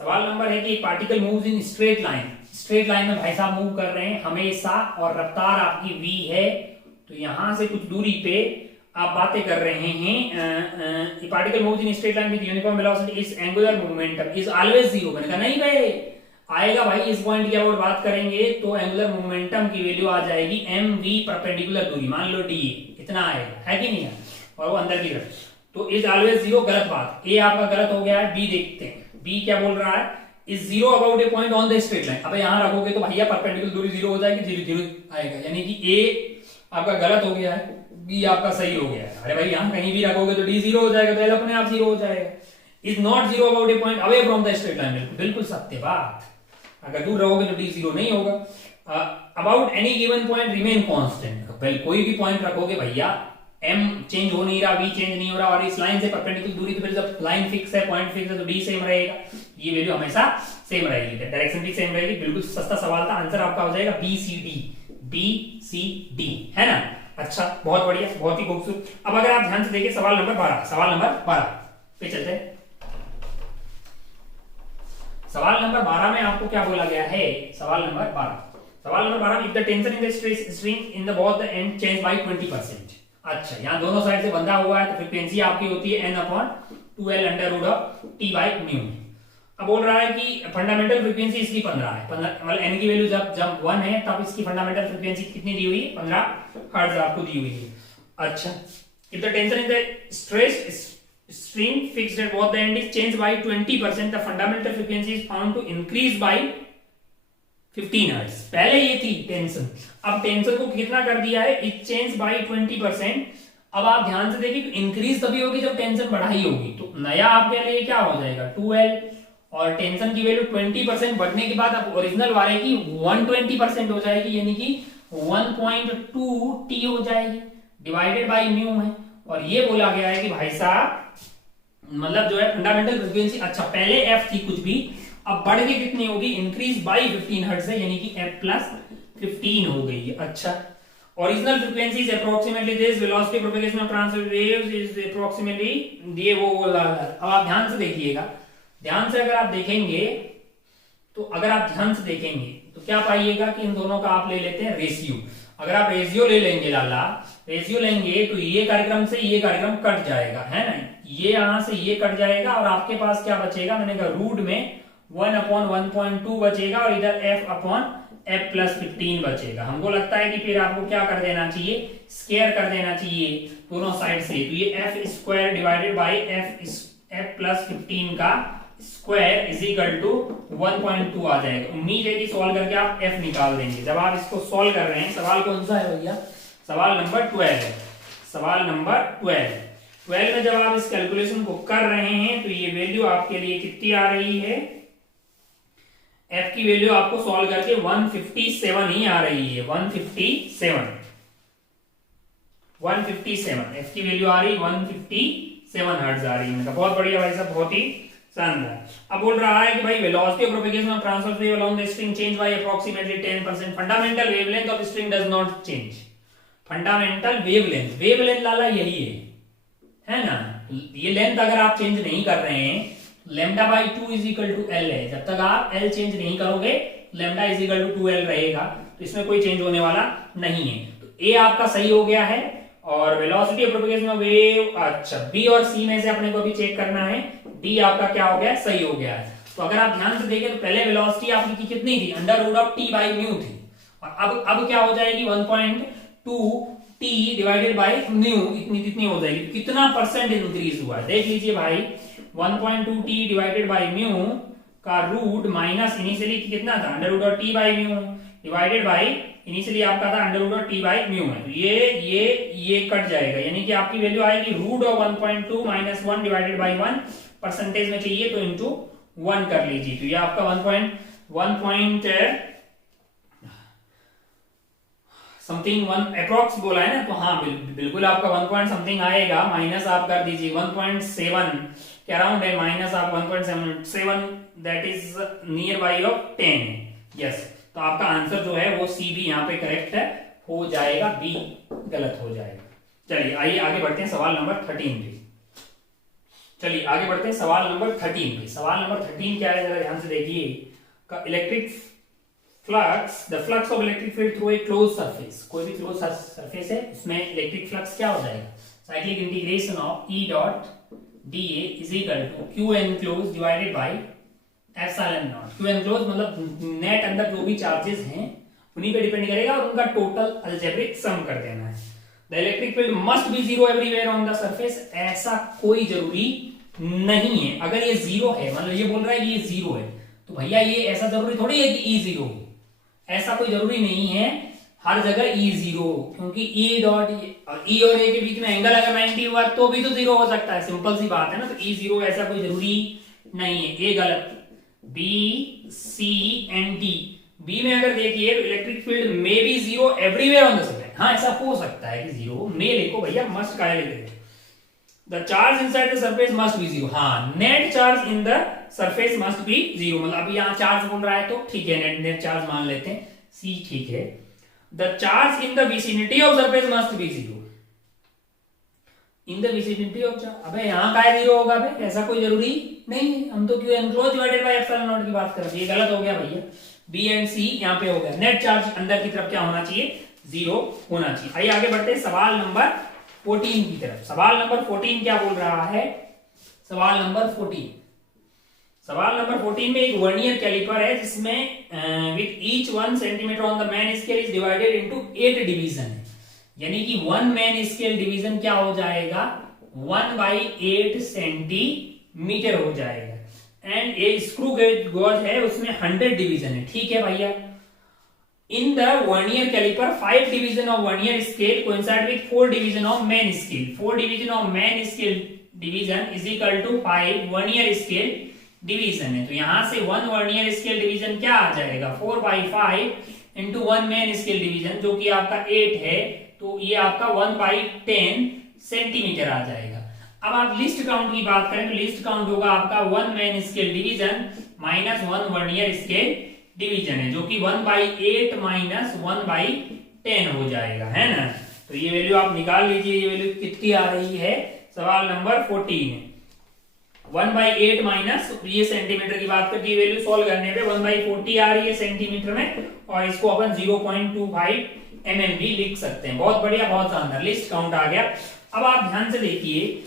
सवाल नंबर है कि particle moves in straight line, straight line में भाई साहब मूव कर रहे हैं हमेशा, और रफ्तार आपकी v है, तो यहां से कुछ दूरी पे आप बातें कर रहे हैं, particle moves in straight line with uniform velocity, इस एंगुलर मोमेंटम इज ऑलवेज 0, मैंने कहा नहीं भाई आएगा भाई, इस पॉइंट की अगर बात करेंगे तो एंगुलर मोमेंटम की वैल्यू आ जाएगी mv, परपेंडिकुलर दूरी मान लो d, इतना आएगा, है कि नहीं है, और वो अंदर की तरफ, तो इज ऑलवेज 0 गलत बात, ए आपका गलत हो गया है। बी देखते हैं, बी क्या बोल रहा है, is 0 about A point on the straight line, अब यहां रखोगे तो भैया परपेंडिकुलर दूरी 0 हो जाएगी, 0 0 आएगा, यानी कि ए आपका गलत हो गया है, बी आपका सही हो गया है। अरे भाई यहां कहीं भी रखोगे तो डी 0 हो जाएगा, तो एल अपने आप 0 हो जाएगा। Is not 0 about A point away from the straight line, बिल्कुल सत्य बात, अगर दूर रहोगे तो डी 0 नहीं होगा। About any given point remain constant, कोई भी पॉइंट रखोगे भैया m चेंज हो नहीं रहा, v चेंज नहीं हो रहा, और इस लाइन से परपेंडिकुलर दूरी, तो फिर जब लाइन फिक्स है, पॉइंट फिक्स है, तो d सेम रहेगा, ये वैल्यू हमेशा सेम रहेगी, डायरेक्शन भी सेम रहेगी। बिल्कुल सस्ता सवाल था, आंसर आपका हो जाएगा बी सी डी, है ना। अच्छा, बहुत बढ़िया, बहुत ही खूबसूरत। अब अगर आप ध्यान से देखिए सवाल नंबर 12, सवाल नंबर 12 पे चलते हैं। सवाल नंबर 12 में आपको क्या बोला गया है? सवाल नंबर 12 में if the tension in the string in the both the end change bye 20%। अच्छा, यहाँ दोनों साइड से बंधा हुआ है तो फ्रीक्वेंसी आपकी होती है n/2l under root of t by mu. अब बोल रहा है कि फंडामेंटल फ्रीक्वेंसी इसकी 15 है, मतलब n की वैल्यू जब 1 है तब इसकी फंडामेंटल फ्रीक्वेंसी कितनी दी हुई है? 15 हर्ट्ज आपको दी हुई है। अच्छा, if the tension in the stress string fixed at both the end is changed by 20%, the fundamental frequency is found to increase by 15 hertz। पहले ये थी टेंशन, अब टेंशन को कितना कर दिया है? it changed by 20%। अब आप ध्यान से देखिए, इंक्रीज तभी होगी जब टेंशन बढ़ाई होगी, तो नया आपके लिए क्या हो जाएगा? 2l, और टेंशन की वैल्यू 20% बढ़ने के बाद अब ओरिजिनल वाले की 120% हो जाएगी, यानी कि 1.2 t हो जाएगी, डिवाइडेड बाई म्यू है। और ये बोला गया है कि भाई साहब मतलब जो है फंडामेंटल फ्रीक्वेंसी, अच्छा पहले f थी कुछ भी, अब बढ़ के कितनी होगी? इंक्रीज बाई 15 हर्ट्ज है, यानी कि f प्लस 15 हो गई है। अच्छा, original frequency is approximately this, velocity propagation of transverse waves is approximately ये वो। अब आप ध्यान से देखिएगा, ध्यान से अगर आप देखेंगे तो तो क्या पाइएगा कि इन दोनों का आप ले लेते हैं रेशियो। अगर आप रेशियो ले लेंगे लाला, रेशियो लेंगे तो ये कार्यक्रम से ये कार्यक्रम कट जाएगा, है ना, ये यहां से ये कट जाएगा और आपके पास क्या बचेगा? मैंने कहा रूट में 1/1.2 बचेगा और इधर f/f प्लस 15 बचेगा। हमको लगता है कि फिर आपको क्या कर देना चाहिए? स्क्वायर कर देना चाहिए दोनों साइड से, तो ये f square divided by f plus 15 का स्क्वायर इज इक्वल टू 1.2 आ जाएगा। उम्मीद है कि सॉल्व करके आप f निकाल देंगे। जब आप इसको सॉल्व कर रहे हैं, सवाल कौन सा है भैया? सवाल नंबर 12 है। सवाल नंबर 12 में जब आप इस कैलकुलेशन को कर रहे हैं तो ये वैल्यू आपके लिए कितनी आ रही है? f की वैल्यू आपको सॉल्व करके 157 ही आ रही है, 157 f की वैल्यू आ रही है 157 हर्ट्ज आ रही है। बहुत बढ़िया भाई साहब, बहुत ही शानदार। अब बोल रहा है कि भाई velocity of propagation of transverse wave along the string change by approximately 10%, fundamental wavelength of string does not change. Fundamental wavelength लाला यही है ना, ये लेंथ अगर आप चेंज नहीं कर रहे हैं, lambda by 2 is equal to L है, जब तक आप एल चेंज नहीं करोगे lambda is equal to 2l रहेगा, तो इसमें कोई चेंज होने वाला नहीं है। तो ए आपका सही हो गया है। और velocity of propagation of wave, अच्छा बी और सी में से अपने को भी चेक करना है, डी आपका क्या हो गया? सही हो गया है। तो अगर आप ध्यान से देखें तो पहले वेलोसिटी आपकी कितनी थी? Under root of T by mu थी, और अब क्या हो जाएगी? 1.2 t डिवाइडेड बाई म्यू, इतनी हो जाएगी। कितना परसेंट इंक्रीज हुआ है देख लीजिए भाई, 1.2 t डिवाइडेड बाई म्यू का रूट माइनस इनिशियली कितना था? Under root of T by mu divided by initially आपका था under root of T by mu है, तो ये कट जाएगा, यानी कि आपकी वैल्यू आएगी root of 1.2 minus 1 divided by 1। Percentage में चाहिए तो इंटू 1 कर लीजिए, तो ये आपका 1 समथिंग 1 अप्रॉक्स बोला है ना, तो हाँ बिल्कुल आपका 1 पॉइंट समथिंग आएगा, माइनस आप कर दीजिए 1.7 के अराउंड है, माइनस आप 1.7 that is near by of 10। Yes, तो आपका आंसर जो है वो सी भी यहाँ पे करेक्ट है, हो जाएगा, बी गलत हो जाएगा। चलिए आइए आगे बढ़ते हैं सवाल नंबर 13 पे। चलिए आगे बढ़ते हैं सवाल नंबर 13 पे। सवाल नंबर 13 क्या है जरा ध्यान से देखिए। Electric flux, the flux of electric field through a close surface, कोई भी क्लोज सरफेस है उसमें इलेक्ट्रिक फ्लक्स क्या हो जाएगा? Cyclic integration of E dot D A is equal to Q enclose divided by epsilon naught. Q enclose मतलब net अंदर जो भी चार्जेस हैं उन्हीं पे डिपेंड करेगा और उनका टोटल अलजेब्रिक सम कर देना है। The electric field must be zero everywhere on the surface, ऐसा कोई जरूरी नहीं है। अगर ये जीरो है, मतलब ये बोल रहा है कि ये जीरो है, तो भैया ये ऐसा जरूरी थोड़ी है कि ई जीरो हो, ऐसा कोई जरूरी नहीं है हर जगह ई जीरो, क्योंकि ई डॉट ई और ए के बीच में एंगल अगर 90 हुआ तो भी तो जीरो हो सकता है, सिंपल सी बात है ना। तो ई जीरो ऐसा कोई जरूरी नहीं है, ए गलत। B C and D, B में अगर देखिए तो इलेक्ट्रिक फील्ड में भी zero everywhere on the surface, हाँ ऐसा हो सकता है कि जीरो में लिखो भैया, मस्ट का लिखो। The charge inside the surface must be zero, हाँ net charge in the surface must be zero, मतलब अभी यहाँ चार्ज बोल रहा है तो ठीक है, नेट चार्ज मान लेते हैं, सी ठीक है। The charge in the vicinity of surface must be zero. In the vicinity of charge, अबे यहाँ का जीरो होगा भाई, ऐसा कोई जरूरी नहीं है, हम तो Q enclose divided by epsilon not की बात कर रहे हैं। ये गलत हो गया भैया, बी एंड सी यहाँ पे हो गया। नेट चार्ज अंदर की तरफ क्या होना चाहिए, जीरो होना चाहिए। आइए आगे बढ़ते हैं सवाल नंबर 14 की तरफ। सवाल नंबर 14 क्या बोल रहा है, सवाल नंबर 14, सवाल नंबर 14 में एक वर्नियर कैलिपर है जिसमें with each 1 centimetre on the main scale is divided into 8 division है, यानी कि 1 मैन स्केल डिवीजन क्या हो जाएगा, 1/8 सेंटीमीटर हो जाएगा। एंड ए स्क्रू गेज है उसमें 100 डिवीजन है, ठीक है भैया। In the vernier calliper 5 division of vernier scale coincide with 4 division of main scale. 4 division of main scale division is equal to 5 vernier scale division है। तो यहां से 1 वर्नियर स्केल डिवीजन क्या आ जाएगा, 4/5 इंटू 1 मैन स्केल डिवीजन जो कि आपका 8 है, तो ये आपका 1/10 सेंटीमीटर आ जाएगा। अब आप लिस्ट काउंट की बात करें तो लिस्ट काउंट होगा आपका 1 man scale division minus 1 vernier scale division है, जो कि 1/8 माइनस 1/10 हो जाएगा, है ना। तो ये वैल्यू आप निकाल लीजिए, ये वैल्यू कितनी आ रही है, सवाल नंबर 14 है। 1/8 माइनस, ये सेंटीमीटर की बात करती है, वैल्यू सॉल्व करने पे 1/40 आ रही है सेंटीमीटर में, और इसको अपन 0.25 mm भी लिख सकते हैं। बहुत बढ़िया, बहुत शानदार, लिस्ट काउंट आ गया। अब आप ध्यान से देखिए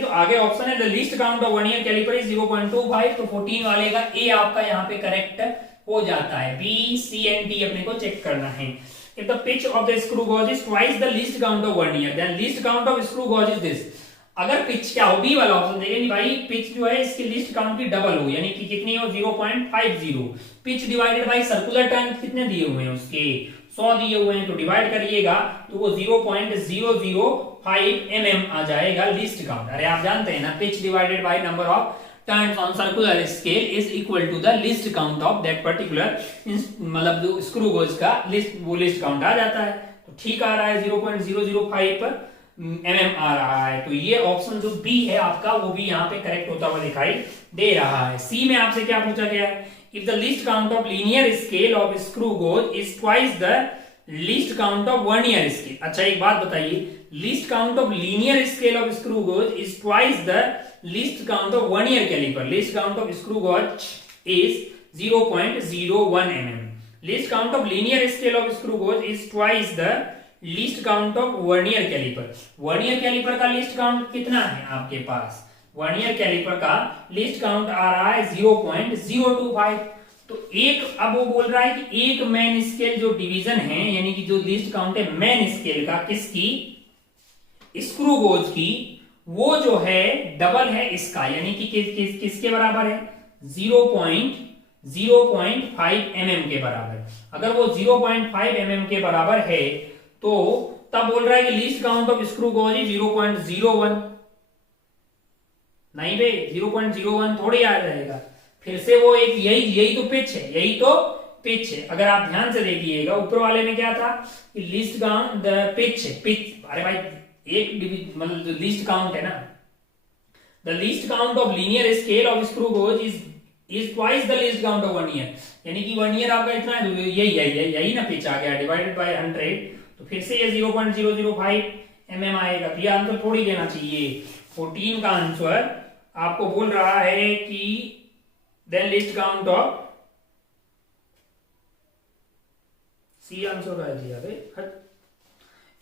तो आगे ऑप्शन है the least count of vernier calliper is 0.25, तो 14 वाले का ए आपका यहाँ पे करेक्ट हो जाता है। बी सी एंड डी अपने को चेक करना है। If the pitch of the screw gauge is twice the least count of vernier then least count of screw gauge is this. अगर पिच क्या हो, बी वाला ऑप्शन देखेंगे भाई, पिच जो है इसकी लिस्ट काउंट की डबल हो, यानी कि कितनी हो, 0.50। Pitch divided bye circular turn कितने दिए हुए हैं, उसके 100 दिए हुए हैं, तो डिवाइड करिएगा तो वो 0.005 mm आ जाएगा लिस्ट काउंट। अरे आप जानते हैं ना, pitch divided by number of turns on circular scale is equal to the least count of that particular, मतलब जो स्क्रू गोज का लिस्ट, वो लिस्ट काउंट आ जाता है। तो ठीक आ रहा है, 0.005 पर mm आ रहा है। तो ये ऑप्शन जो बी है आपका, वो भी यहाँ पे करेक्ट होता हुआ दिखाई दे रहा है। सी में आपसे क्या पूछा गया है, if the least count of linear scale of screw gauge is twice the least count of vernier scale। अच्छा एक बात बताइए, least count of linear scale of screw gauge is twice the least count of vernier caliper। least count of screw gauge is 0.01 mm। least count of linear scale of screw gauge is twice the least count of vernier caliper। vernier caliper का least count कितना है आपके पास, vernier caliper का list count आ रहा है 0.025। तो एक, अब वो बोल रहा है कि एक मैन स्केल जो डिवीजन है, यानी कि जो लिस्ट काउंट है मैन स्केल का, किसकी, स्क्रू गोज की, वो जो है डबल है इसका, यानी कि किसके बराबर है, 0.05 mm के बराबर। अगर वो 0.5 mm के बराबर है तो तब बोल रहा है कि list count of screw gauge 0.01। नहीं बे, 0.01 थोड़ी आ जाएगा, फिर से वो एक यही तो पिच है, यही तो पिच है। अगर आप ध्यान से देखिएगा, ऊपर वाले में क्या था कि लिस्ट काउंट द पिच है, पिच, अरे भाई एक मतलब लिस्ट काउंट है ना, the least count of linear scale of screw gauge is twice the least count of vernier, यानी कि वर्नियर आपका इतना है, यही ना पिच आ गया, डिवाइडेड बाय 100, तो फिर से ये 0.005 mm आएगा। तो ये आंसर थोड़ी देना चाहिए। 14 का आंसर आपको बोल रहा है कि then least count of, C answer है जी। अरे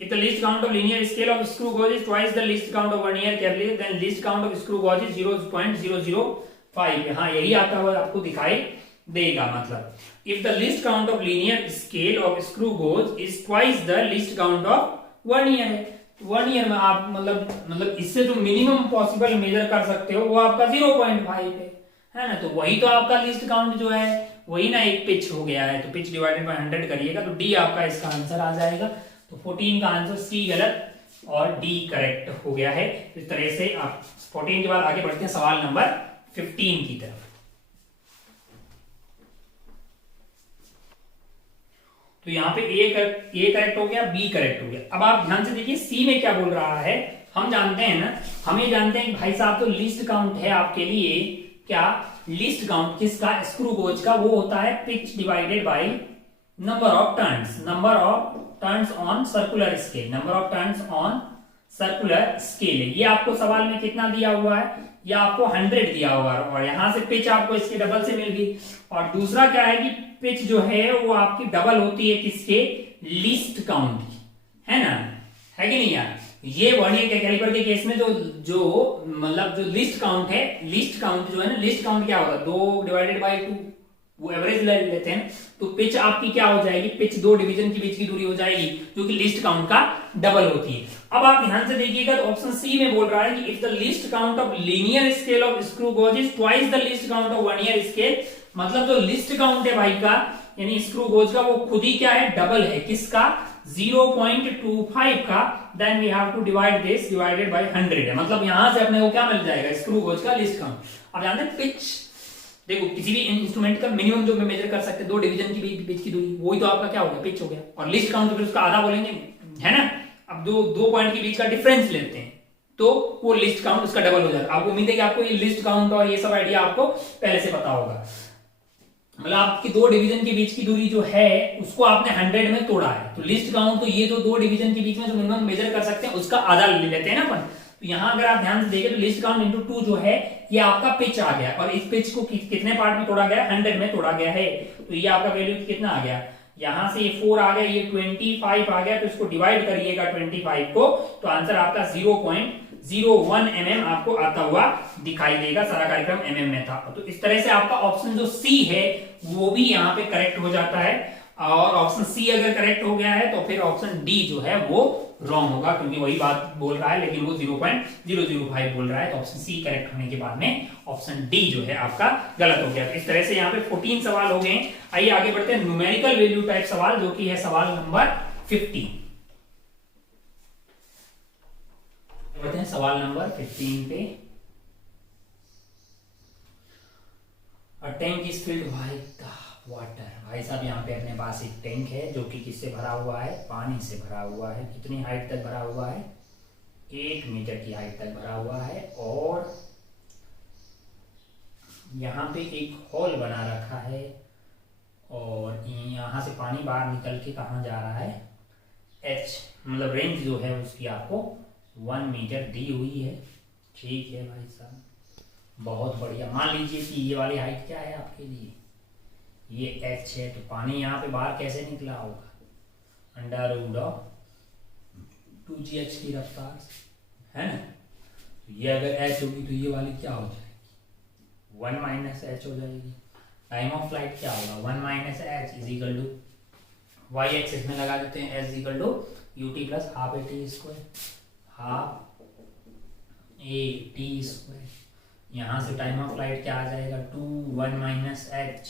if the least count of linear scale of screw gauge is twice the least count of vernier caliper then least count of screw gauge is 0.005। हाँ यही आता हुआ आपको दिखाई देगा। मतलब if the least count of linear scale of screw gauge is twice the least count of vernier है, 1 year में आप मतलब इससे जो मिनिमम पॉसिबल मेजर कर सकते हो वो आपका 0.5 है ना। तो वही तो आपका लिस्ट काउंट जो है वही ना एक पिच हो गया है, तो पिच डिवाइडेड बाय 100 करिएगा तो डी आपका इसका आंसर आ जाएगा। तो 14 का आंसर सी गलत और डी करेक्ट हो गया है। इस तरह से आप 14 के बाद आगे बढ़ते हैं सवाल नंबर 15 की तरफ। तो यहाँ पे ए करेक्ट हो गया, बी करेक्ट हो गया। अब आप ध्यान से देखिए सी में क्या बोल रहा है। हम जानते हैं ना, हमें जानते हैं कि भाई साहब तो लिस्ट काउंट है आपके लिए, क्या लिस्ट काउंट किसका, स्क्रू गोज का, वो होता है pitch divided by number of turns on circular scale, number of turns on circular scale है। ये आपको सवाल में कितना दिया हुआ है, ये आपको 100 दिया हुआ है, और यहां से पिच आपको इसके डबल से मिल गई। और दूसरा क्या है कि पिच जो है वो आपकी डबल होती है किसके, लीस्ट काउंट की, है ना, है कि नहीं यार। ये वर्नियर कैलिपर के केस में जो जो मतलब जो लीस्ट काउंट है, लीस्ट काउंट जो है ना, लीस्ट काउंट क्या होगा, 2 डिवाइडेड बाई 2, वो एवरेज ले लेते हैं, तो पिच आपकी क्या हो जाएगी, पिच 2 डिवीजन के बीच की दूरी हो जाएगी, जो कि लीस्ट काउंट का डबल होती है। अब आप ध्यान से देखिएगा, तो ऑप्शन सी में बोल रहा है कि if the least count of linear scale of screw gauge is twice the least count of vernier scale, मतलब जो लीस्ट काउंट है भाई का, यानी स्क्रू गोज का, वो खुद ही क्या है, डबल है, किसका, 0.25 का, then we have to divide this divided by 100 है, मतलब यहां से अपने को क्या मिल जाएगा, स्क्रू गोज का लीस्ट काउंट। अब जानते हैं पिच, देखो किसी भी इंस्ट्रूमेंट का मिनिमम जो मेजर कर सकते हैं 2 डिवीजन की बीच की दूरी, वही तो आपका क्या हो गया, पिच हो गया। और लीस्ट काउंट तो फिर उसका आधा बोलेंगे, है ना। अब दो पॉइंट के बीच का डिफरेंस लेते हैं, तो वो लिस्ट काउंट उसका डबल हो जाता है। आपको उम्मीद है कि आपको ये लिस्ट काउंट और ये सब आइडिया आपको पहले से पता होगा। मतलब आपकी 2 डिवीजन के बीच की दूरी जो है उसको आपने 100 में तोड़ा है, तो लिस्ट काउंट तो ये जो 2 डिवीजन के बीच में जो मिनिमम मेजर कर सकते हैं उसका आधा ले लेते हैं ना अपन। तो यहां अगर आप ध्यान से देखें तो लिस्ट काउंट इंटू 2 जो है ये आपका पिच आ गया, और इस पिच को कितने पार्ट में तोड़ा गया, 100 में तोड़ा गया है। तो ये आपका वैल्यू कितना आ गया, यहां से ये 4 आ गया, ये 25 आ गया, तो इसको डिवाइड करिएगा 25 को, तो आंसर आपका 0.01 mm आपको आता हुआ दिखाई देगा। सारा कार्यक्रम mm में था, तो इस तरह से आपका ऑप्शन जो सी है वो भी यहाँ पे करेक्ट हो जाता है। और ऑप्शन सी अगर करेक्ट हो गया है तो फिर ऑप्शन डी जो है वो रॉन्ग होगा, क्योंकि वही बात बोल रहा है लेकिन वो 0.005 बोल रहा है, तो ऑप्शन सी करेक्ट होने के बाद में ऑप्शन डी जो है आपका गलत हो गया। तो इस तरह से यहाँ पे 14 सवाल हो गए। आइए आगे बढ़ते हैं न्यूमेरिकल वैल्यू टाइप सवाल, जो कि है सवाल नंबर 15। बढ़ते हैं सवाल नंबर 15 पे। A tank is filled with water. भाई साहब यहाँ पे अपने पास एक टैंक है जो कि किससे भरा हुआ है, पानी से भरा हुआ है। कितनी हाइट तक भरा हुआ है, 1 मीटर की हाइट तक भरा हुआ है। और यहाँ पे एक होल बना रखा है, और यहाँ से पानी बाहर निकल के कहाँ जा रहा है, एच मतलब रेंज जो है उसकी आपको 1 मीटर दी हुई है। ठीक है भाई साहब, बहुत बढ़िया। मान लीजिए कि ये वाली हाइट क्या है आपके लिए, ये h है, तो पानी यहाँ पे बाहर कैसे निकला होगा, अंडर रूट ऑफ 2gh की रफ्तार से, है ना। तो ये अगर h होगी तो ये वाली क्या हो जाएगी, 1 माइनस h हो जाएगी। टाइम ऑफ फ्लाइट क्या होगा, 1 minus h is equal to y axis में लगा देते हैं, h is equal to ut plus half a t square, half a t square. यहाँ से टाइम ऑफ फ्लाइट क्या आ जाएगा, 1 minus h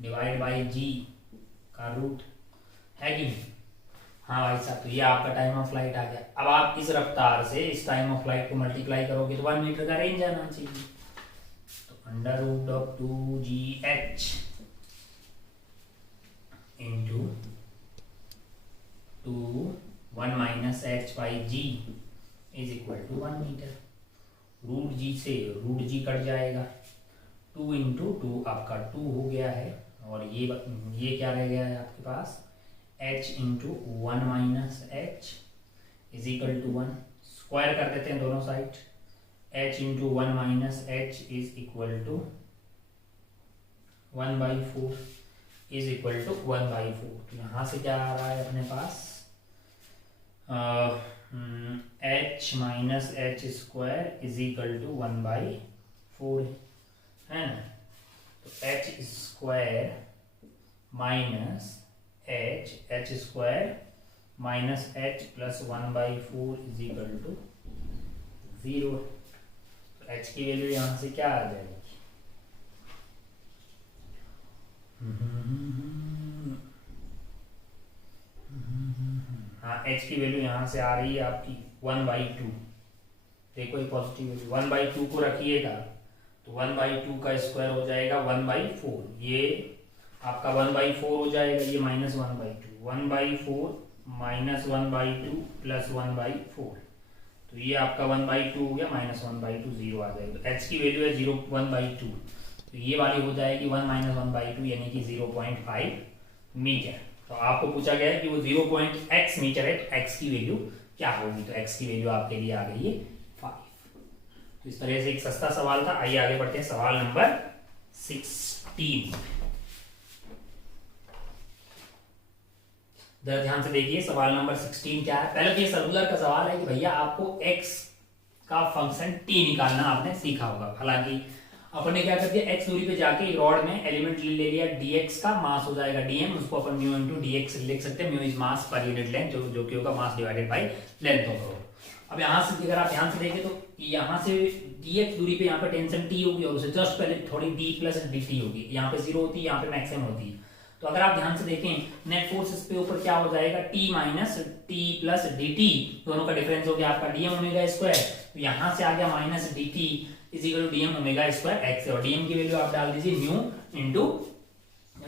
divide by G का रूट, है कि नहीं। हाँ भाई साहब, तो ये आपका टाइम ऑफ फ्लाइट आ गया। अब आप इस रफ्तार से इस टाइम ऑफ फ्लाइट को मल्टीप्लाई करोगे तो 1 मीटर का रेंज आना चाहिए। तो under root of 2gh into 1 minus h by g is equal to 1 metre. Root g से रूट जी कट जाएगा, 2 इंटू 2 आपका 2 हो गया है, और ये क्या रह गया है आपके पास, h into 1 minus h is equal to 1। Square कर देते हैं दोनों side, h into 1 minus h is equal to 1/4 is equal to 1/4। तो यहाँ से क्या आ रहा है अपने पास, h minus h square is equal to 1/4 है ना। तो h square minus h square minus h plus 1/4 is equal to 0। तो h की वैल्यू यहाँ से क्या आ जाएगी, हाँ h की वैल्यू यहाँ से आ रही है आपकी 1/2। देखो ये पॉजिटिव वैल्यू 1/2 को रखिएगा तो 1/2 का स्क्वायर हो जाएगा 1/4। ये आपका 1/4 हो जाएगा, ये माइनस 1/2, 1/4 माइनस 1/2 प्लस 1/4। तो ये आपका 1/2 हो गया, माइनस 1/2 0 आ जाएगा। तो h की वैल्यू है 1/2, तो ये वाली हो जाएगी 1 माइनस 1/2 यानी कि 0.5। मीटर। तो आपको पूछा गया है कि वो 0.x मीटर है, तो x की वैल्यू क्या होगी? तो x की वैल्यू आपके लिए आ गई है 5। तो इस तरह से एक सस्ता सवाल था। आइए आगे बढ़ते हैं सवाल नंबर 16। जरा ध्यान से देखिए सवाल नंबर 16 क्या है। पहले तो ये सर्कुलर का सवाल है कि भैया आपको x का फंक्शन t निकालना आपने सीखा होगा। हालांकि अपन ने क्या कर दिया, x दूरी पे जाके रॉड में एलिमेंट ले लिया dx का, मास हो जाएगा dm, उसको अपन म्यू इनटू dx लिख सकते हैं। Mu is mass per unit length, जो कि होगा mass divided by length of rod. अब यहाँ से अगर आप ध्यान से देखें तो यहाँ से dx दूरी पे यहाँ पे टेंशन t होगी और उसे जस्ट पहले थोड़ी d प्लस dt होगी। यहाँ पे 0 होती है, यहाँ पे मैक्सिमम होती है। तो अगर आप ध्यान से देखें नेट फोर्स इस पे ऊपर क्या हो जाएगा, t minus T plus D T, दोनों का डिफरेंस हो गया आपका dm ओमेगा स्क्वायर। तो यहाँ से आ गया minus D T is equal to dm omega square x, और dm की वैल्यू आप डाल दीजिए म्यू इनटू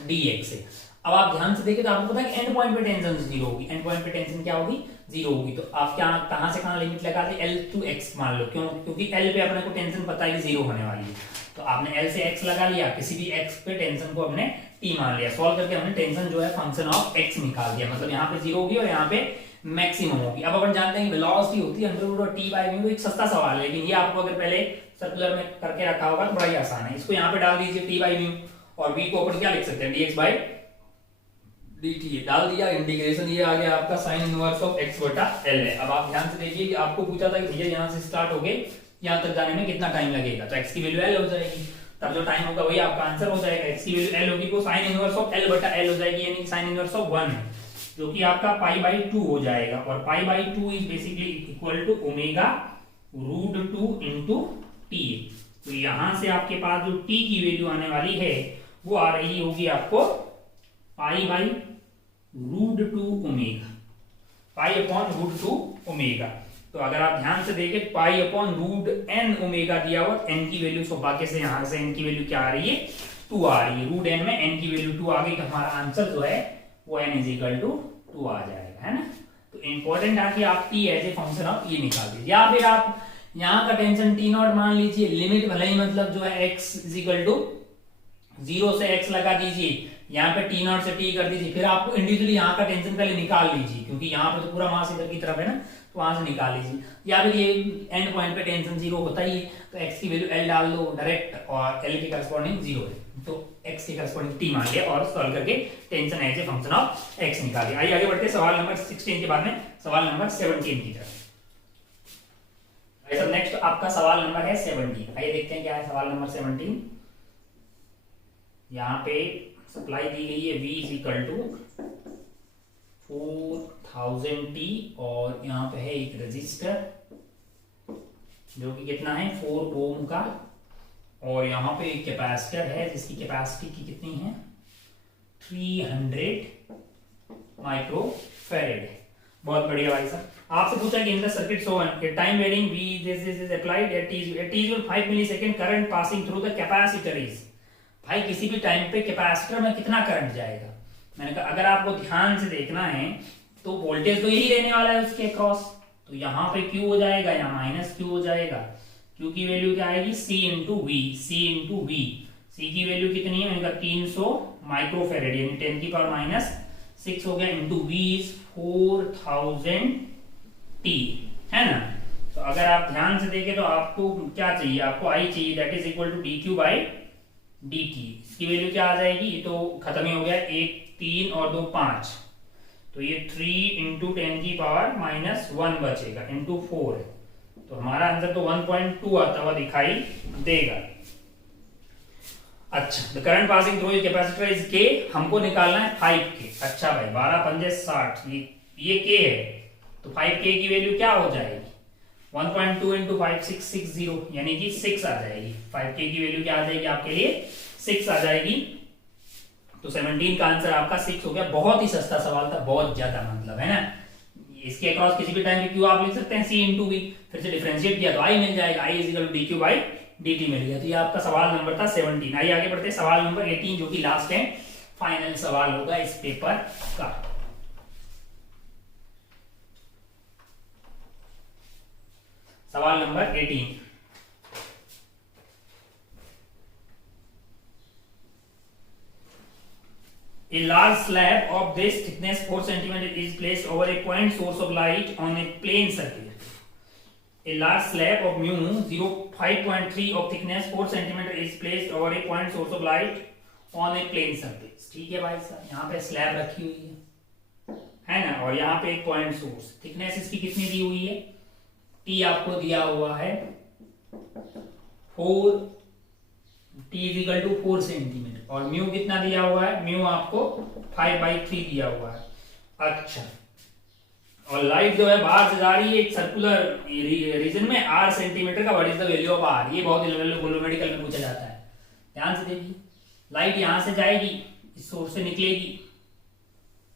dx से। अब आप ध्यान से देखिए तो आपको पता है कि एंड पॉइंट पे टेंशन 0 होगी। एंड पॉइंट पे टेंशन क्या होगी, 0 होगी। तो आप क्या कहां से कहां लिमिट लगा दी, L टू x मान लो। क्यों? क्योंकि L पे अपने को टेंशन पता है कि 0 होने वाली है। तो आपने L से x लगा लिया, किसी भी x पे टेंशन को हमने t मान लिया। सॉल्व करके हमने टेंशन जो है फंक्शन ऑफ x निकाल दिया। मतलब यहाँ पे 0 होगी और यहाँ पे मैक्सिमम होगी। अब अपन जानते हैं कि वेलोसिटी होती है under root of t by mu. एक सस्ता सवाल है, लेकिन ये आपको अगर पहले सर्कुलर में करके रखा होगा तो बड़ा ही आसान है। इसको यहाँ पे डाल दीजिए t बाय म्यू, और v को अपन क्या लिख सकते हैं, dx बाय dt डाल दिया। इंटीग्रेशन ये आ गया आपका साइन इनवर्स ऑफ x बटा l है। अब आप ध्यान से देखिए कि आपको पूछा था कि भैया यहाँ से स्टार्ट हो गए यहाँ तक जाने में कितना टाइम लगेगा, तो x की वैल्यू l हो जाएगी। तब जो टाइम होगा वही आपका आंसर हो जाएगा। x की वैल्यू l होगी तो साइन इनवर्स ऑफ l बटा l हो जाएगी, यानी साइन इनवर्स ऑफ 1 जो कि आपका पाई बाई 2 हो जाएगा। और pi by 2 is basically equal to omega root 2 into T. तो यहां से आपके पास जो t की वैल्यू आने वाली है वो आ रही होगी आपको pi by root 2 omega, pi upon root 2 omega. तो अगर आप ध्यान से देखें pi upon root n omega दिया हुआ, n की वैल्यू सौभाग्य से यहां से n की वैल्यू क्या आ रही है, 2 आ रही है। रूट n में n की वैल्यू 2 आ गई, तो हमारा आंसर जो है वो n इज इक्वल टू 2 आ जाएगा, है ना। तो इंपॉर्टेंट है कि आप t as a function of ये निकाल दीजिए, या फिर आप यहाँ का टेंशन t नॉट मान लीजिए। लिमिट भले ही मतलब जो है x इज इक्वल टू 0 से x लगा दीजिए, यहाँ पे t नॉट से t कर दीजिए। फिर आपको इंडिविजुअली यहाँ का टेंशन पहले निकाल लीजिए, क्योंकि यहाँ पे तो पूरा मास इधर की तरफ है ना, तो वहां से निकाल लीजिए। या फिर ये एंड पॉइंट पे टेंशन 0 होता ही है, तो x की वैल्यू l डाल दो डायरेक्ट, और l के करस्पॉन्डिंग 0 है, तो x के करस्पॉन्डिंग t मान लिया और सॉल्व करके tension as a function of x निकाल दिया। आइए आगे बढ़ते हैं सवाल नंबर 16 के बाद में सवाल नंबर 17 की तरफ। नेक्स्ट आपका सवाल नंबर है 17। आइए देखते हैं क्या है सवाल नंबर 17। यहाँ पे सप्लाई दी गई है v is equal to 4000 t, और यहाँ पे है एक रजिस्टर जो कि कितना है 4 ओम का, और यहाँ पे एक कैपेसिटर है जिसकी कैपेसिटी की कितनी है 300 माइक्रोफैरेड है। बहुत बढ़िया भाई साहब। आपसे पूछा कि in the circuit so on time varying v this is applied at t 5 millisecond current passing through the capacitor is. भाई किसी भी टाइम पे कैपेसिटर में कितना करंट जाएगा, मैंने कहा अगर आपको ध्यान से देखना है तो वोल्टेज तो यही रहने वाला है उसके अक्रॉस, तो यहाँ पे Q हो जाएगा, यहाँ माइनस Q हो जाएगा। Q की वैल्यू क्या आएगी C into V, C into V. C की वैल्यू कितनी है, मैंने कहा 300 माइक्रोफेरेड, यानी 10 की पावर माइनस 6 हो गया, इंटू वी इज 4000 t, है ना। तो अगर आप ध्यान से देखें तो आपको क्या चाहिए, आपको I चाहिए, that is equal to dq by dt। इसकी वैल्यू क्या आ जाएगी, ये तो खत्म ही हो गया, 1 3 और 2 5, तो ये 3 इंटू 10 की पावर माइनस 1 बचेगा इंटू 4 है, तो हमारा आंसर तो 1.2 आता हुआ दिखाई देगा। अच्छा, the current passing through capacitor is के, हमको निकालना है 5k। अच्छा भाई 12 पंजे 60, ये k है, तो 5k की वैल्यू क्या हो जाएगी 1.2 इंटू 5 660, यानी कि 6 आ जाएगी। 5k की वैल्यू क्या आ जाएगी आपके लिए 6 आ जाएगी। तो 17 का आंसर आपका 6 हो गया। बहुत ही सस्ता सवाल था, बहुत ज्यादा मतलब, है ना। इसके अक्रॉस किसी भी टाइम पे क्यू आप लिख सकते हैं c इंटू वी, फिर से डिफरेंशिएट किया तो i मिल जाएगा, i is equal to dq by dt मिल गया। तो ये आपका सवाल नंबर था 17। आइए आगे बढ़ते हैं सवाल नंबर 18 जो कि लास्ट है, फाइनल सवाल होगा इस पेपर का। सवाल number 18। A large slab of this thickness 4 centimeter is placed over a point source of light on a plane surface. A large slab of mu 5.3 of thickness 4 centimeter is placed over a point source of light on a plane surface. ठीक है भाई साहब, यहाँ पे slab रखी हुई है ना, और यहाँ पे एक पॉइंट सोर्स, थिकनेस इसकी कितनी दी हुई है, टी आपको दिया हुआ है 4, T is equal to 4 centimetre, और म्यू कितना दिया हुआ है, म्यू आपको 5/3 दिया हुआ है। अच्छा, और लाइट जो है बाहर से जा रही है एक सर्कुलर रीजन में r सेंटीमीटर का, what is the value of r, ये बहुत मेडिकल में पूछा जाता है। ध्यान से देखिए, लाइट यहां से जाएगी, इस सोर्स से निकलेगी,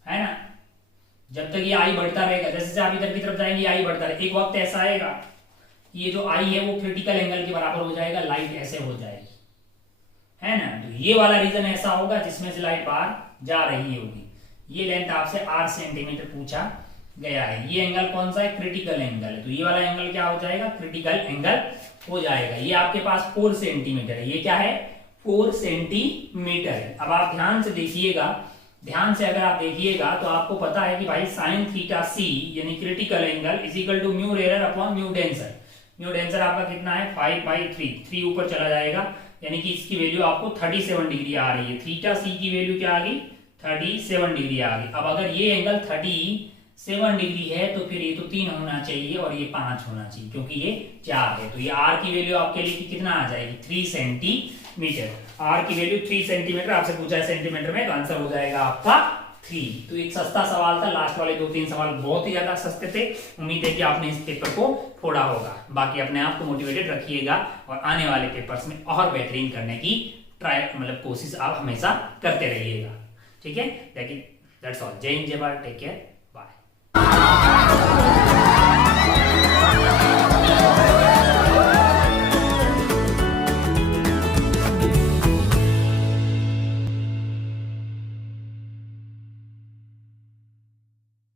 है ना, जब तक ये आई बढ़ता रहेगा, जैसे जैसे आप इधर की तरफ जाएंगे आई बढ़ता रहेगा, एक वक्त ऐसा आएगा ये जो आई है वो क्रिटिकल एंगल के बराबर हो जाएगा, लाइट ऐसे हो जाएगी, है ना। तो ये वाला रीजन ऐसा होगा जिसमें से लाइट बाहर जा रही होगी। ये लेंथ आपसे 8 सेंटीमीटर पूछा गया है। ये एंगल कौन सा है, क्रिटिकल एंगल है, तो ये वाला एंगल क्या हो जाएगा, क्रिटिकल एंगल हो जाएगा। ये आपके पास 4 सेंटीमीटर है, ये क्या है, 4 सेंटीमीटर है। अब आप ध्यान से देखिएगा, ध्यान से अगर आप देखिएगा तो आपको पता है कि भाई साइन थीटा सी यानी critical angle is equal to mu rarer upon mu denser. Mu denser आपका कितना है 5/3, 3 ऊपर चला जाएगा, यानी कि इसकी वैल्यू आपको 37 डिग्री आ रही है। थीटा सी की वैल्यू क्या आ गई, 37 डिग्री आ गई। अब अगर ये एंगल 37 डिग्री है तो फिर ये तो 3 होना चाहिए और ये 5 होना चाहिए, क्योंकि ये 4 है। तो ये आर की वैल्यू आपके लिए कितना आ जाएगी, 3 सेंटीमीटर। आर की वैल्यू 3 सेंटीमीटर, आपसे पूछा है सेंटीमीटर में, तो आंसर हो जाएगा आपका 3। तो एक सस्ता सवाल था, लास्ट वाले 2-3 सवाल बहुत ही ज्यादा सस्ते थे। उम्मीद है कि आपने इस पेपर को फोड़ा होगा। बाकी अपने आप को मोटिवेटेड रखिएगा और आने वाले पेपर्स में और बेहतरीन करने की ट्राई कोशिश आप हमेशा करते रहिएगा। ठीक है, दैट्स ऑल। जय हिंद, जय भारत, टेक केयर।